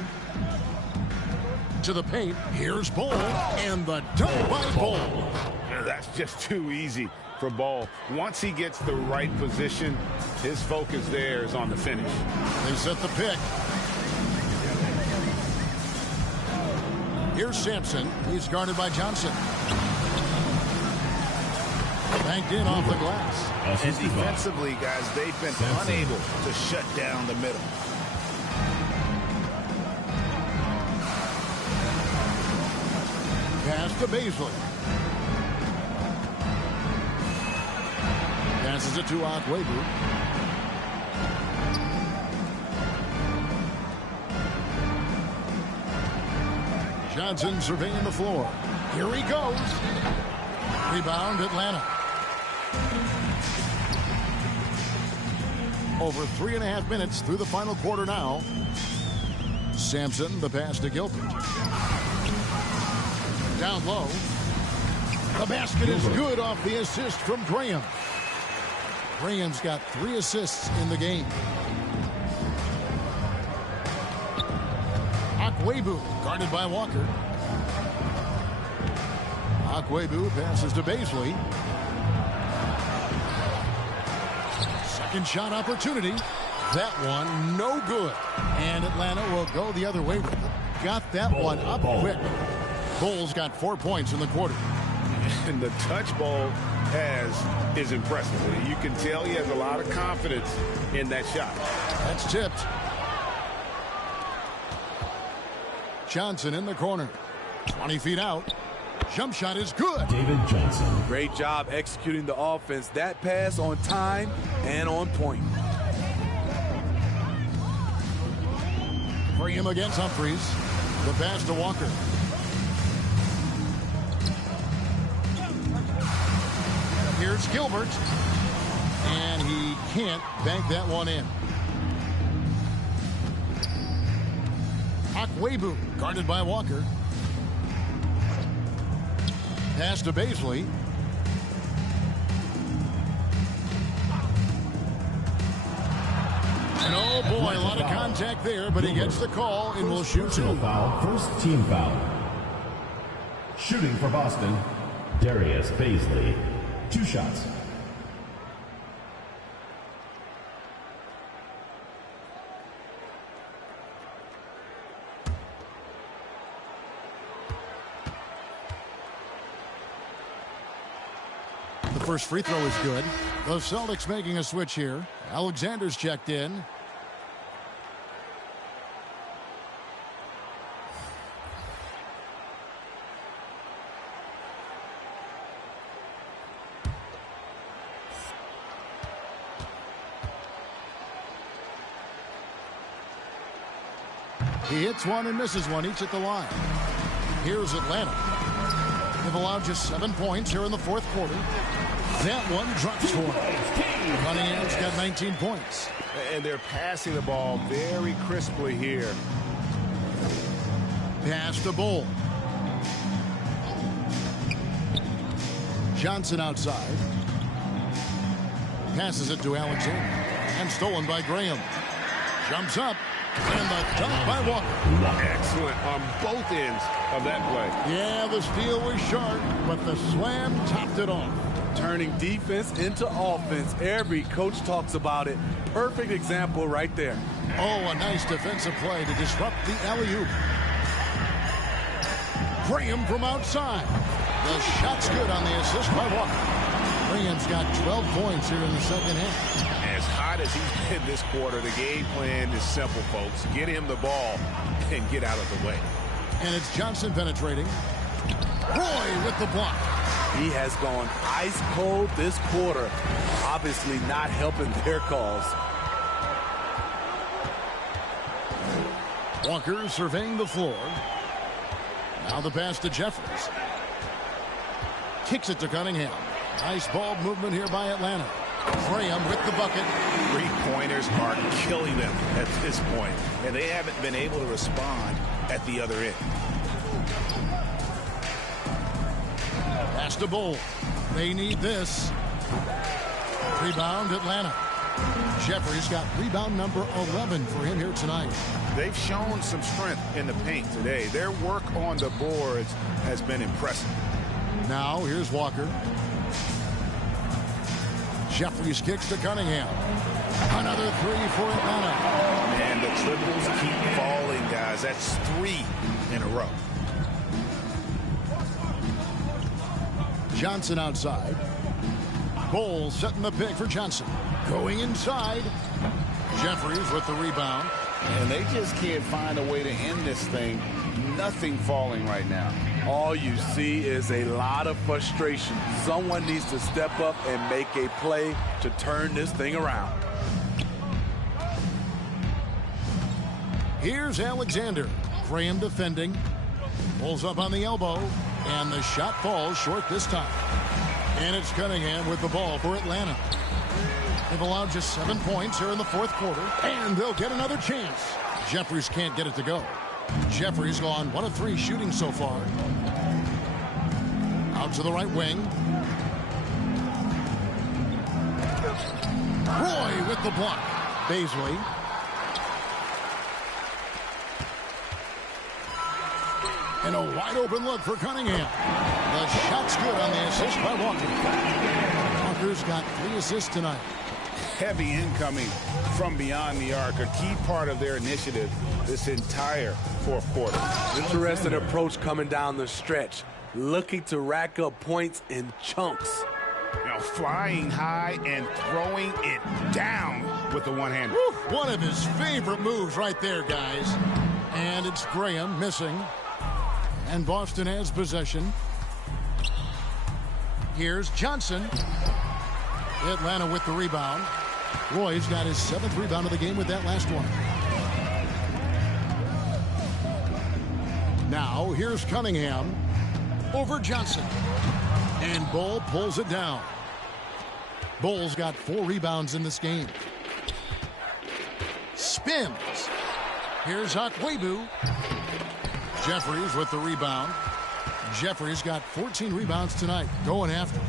To the paint. Here's Bol. And the dunk by Bol. That's just too easy for Bol. Once he gets the right position, his focus there is on the finish. They set the pick. Here's Sampson. He's guarded by Johnson. Banked in off the glass. And defensively, guys, they've been unable to shut down the middle. Pass to Baisley. Passes it to Agwebu. Johnson surveying the floor. Here he goes. Rebound, Atlanta. Over 3.5 minutes through the final quarter now. Sampson, the pass to Gilbert. Down low. The basket is good off the assist from Graham. Graham's got 3 assists in the game. Akwebu guarded by Walker. Akwebu passes to Baisley. Second shot opportunity. That one no good. And Atlanta will go the other way with it. Got that one up quick. Bulls got 4 points in the quarter. And the touch Ball has is impressive. You can tell he has a lot of confidence in that shot. That's tipped. Johnson in the corner. 20 feet out. Jump shot is good. David Johnson. Great job executing the offense. That pass on time and on point. Graham against Humphries. The pass to Walker. Here's Gilbert. And he can't bank that one in. Akwebu guarded by Walker. Pass to Baisley. And oh boy, a lot of contact there, but he gets the call and will shoot two. Foul, first team foul. Shooting for Boston, Darius Baisley. 2 shots. The first free throw is good. The Celtics making a switch here. Alexander's checked in. He hits one and misses one, each at the line. Here's Atlanta. They've allowed just 7 points here in the fourth quarter. That one drops for him. Cunningham's got 19 points. And they're passing the ball very crisply here. Pass to Bull. Johnson outside. Passes it to Alexander. And stolen by Graham. Jumps up. And the dunk by Walker. Excellent on both ends of that play. Yeah, the steal was sharp, but the slam topped it off. Turning defense into offense. Every coach talks about it. Perfect example right there. Oh, a nice defensive play to disrupt the alley-oop. Graham from outside. The shot's good on the assist by Walker. Graham's got 12 points here in the second half. As hot as he's been this quarter, the game plan is simple, folks. Get him the ball and get out of the way. And it's Johnson penetrating. Roy with the block. He has gone ice cold this quarter. Obviously not helping their cause. Walker surveying the floor. Now the pass to Jeffries. Kicks it to Cunningham. Nice ball movement here by Atlanta. Graham with the bucket. 3-pointers are killing them at this point, and they haven't been able to respond at the other end. Pass to Bull. They need this. Rebound Atlanta. Jeffries got rebound number 11 for him here tonight. They've shown some strength in the paint today. Their work on the boards has been impressive. Now here's Walker. Jeffries kicks to Cunningham. Another three for Atlanta. And the triples keep falling, guys. That's 3 in a row. Johnson outside. Bull setting the pick for Johnson. Going inside. Jeffries with the rebound. And they just can't find a way to end this thing. Nothing falling right now. All you see is a lot of frustration. Someone needs to step up and make a play to turn this thing around. Here's Alexander. Graham defending. Pulls up on the elbow. And the shot falls short this time. And it's Cunningham with the ball for Atlanta. They've allowed just 7 points here in the fourth quarter, and they'll get another chance. Jeffries can't get it to go. Jeffries gone 1 of 3 shooting so far. Out to the right wing. Roy with the block. Baisley. And a wide open look for Cunningham. The shot's good on the assist by Walker. Walker's got 3 assists tonight. Heavy incoming from beyond the arc, a key part of their initiative this entire fourth quarter. Interesting approach coming down the stretch, looking to rack up points in chunks. Now flying high and throwing it down with the one-hander. One of his favorite moves right there, guys. And it's Graham missing. And Boston has possession. Here's Johnson. Atlanta with the rebound. Roy's got his 7th rebound of the game with that last one. Now, here's Cunningham over Johnson. And Bull pulls it down. Bull's got 4 rebounds in this game. Spins. Here's Akwebu. Jeffries with the rebound. Jeffries got 14 rebounds tonight, going after.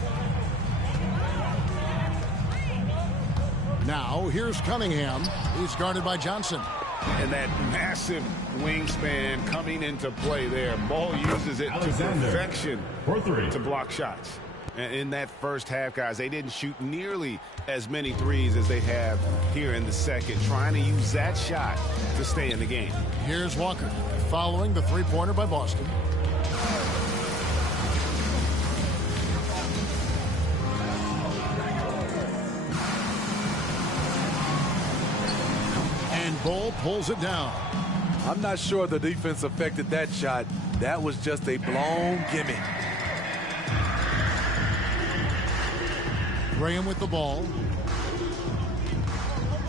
Now, here's Cunningham. He's guarded by Johnson. And that massive wingspan coming into play there. Ball uses it to perfection to block shots. And in that first half, guys, they didn't shoot nearly as many threes as they have here in the second, trying to use that shot to stay in the game. Here's Walker following the three-pointer by Boston. And Bull pulls it down. I'm not sure the defense affected that shot. That was just a blown gimme. Graham with the ball.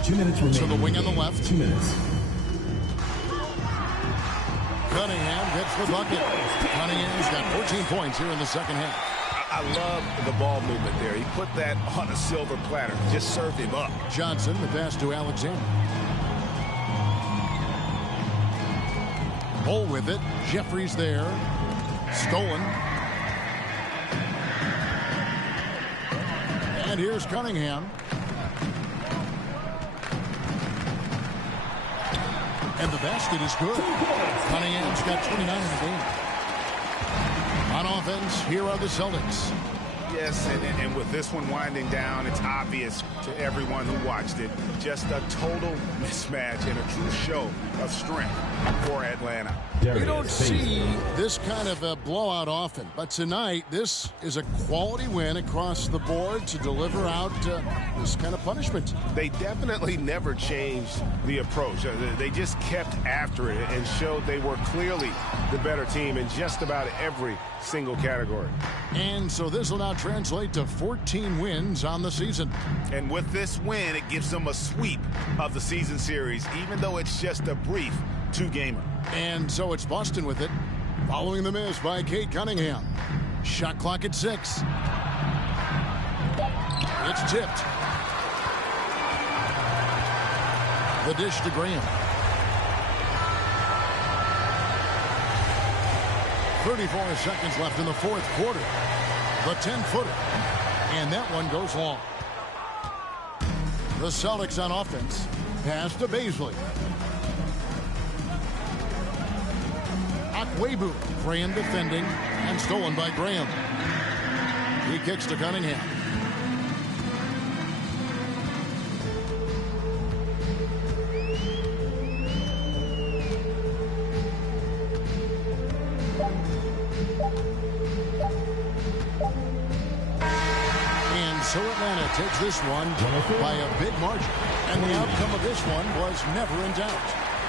2 minutes remaining. To the wing on the left. 2 minutes. Cunningham gets the bucket. Cunningham's got 14 points here in the second half. I love the ball movement there. He put that on a silver platter. Just served him up. Johnson, the pass to Alexander. Bull with it. Jeffries there. Stolen. And here's Cunningham. And the basket is good. Cunningham's got 29 in the game. On offense, here are the Celtics. Yes, and with this one winding down, it's obvious to everyone who watched it. Just a total mismatch and a true show of strength for Atlanta. You don't see this kind of a blowout often, but tonight this is a quality win across the board to deliver out this kind of punishment. They definitely never changed the approach. They just kept after it and showed they were clearly the better team in just about every single category. And so this will now translate to 14 wins on the season. And with this win, it gives them a sweep of the season series, even though it's just a brief 2-gamer. And so it's Boston with it, following the miss by Cade Cunningham. Shot clock at 6. It's tipped. The dish to Graham. 34 seconds left in the fourth quarter. The 10-footer. And that one goes long. The Celtics on offense. Pass to Baisley. Akwebu. Graham defending and stolen by Graham. He kicks to Cunningham. So Atlanta takes this one by a big margin. And the outcome of this one was never in doubt.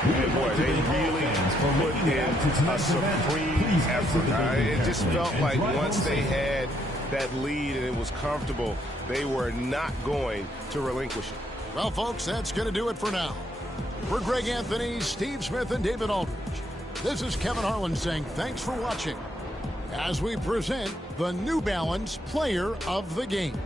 And boy, they really put in a supreme effort. It just felt like once they had that lead and it was comfortable, they were not going to relinquish it. Well, folks, that's going to do it for now. For Greg Anthony, Steve Smith, and David Aldridge, this is Kevin Harlan saying thanks for watching as we present the New Balance Player of the Game.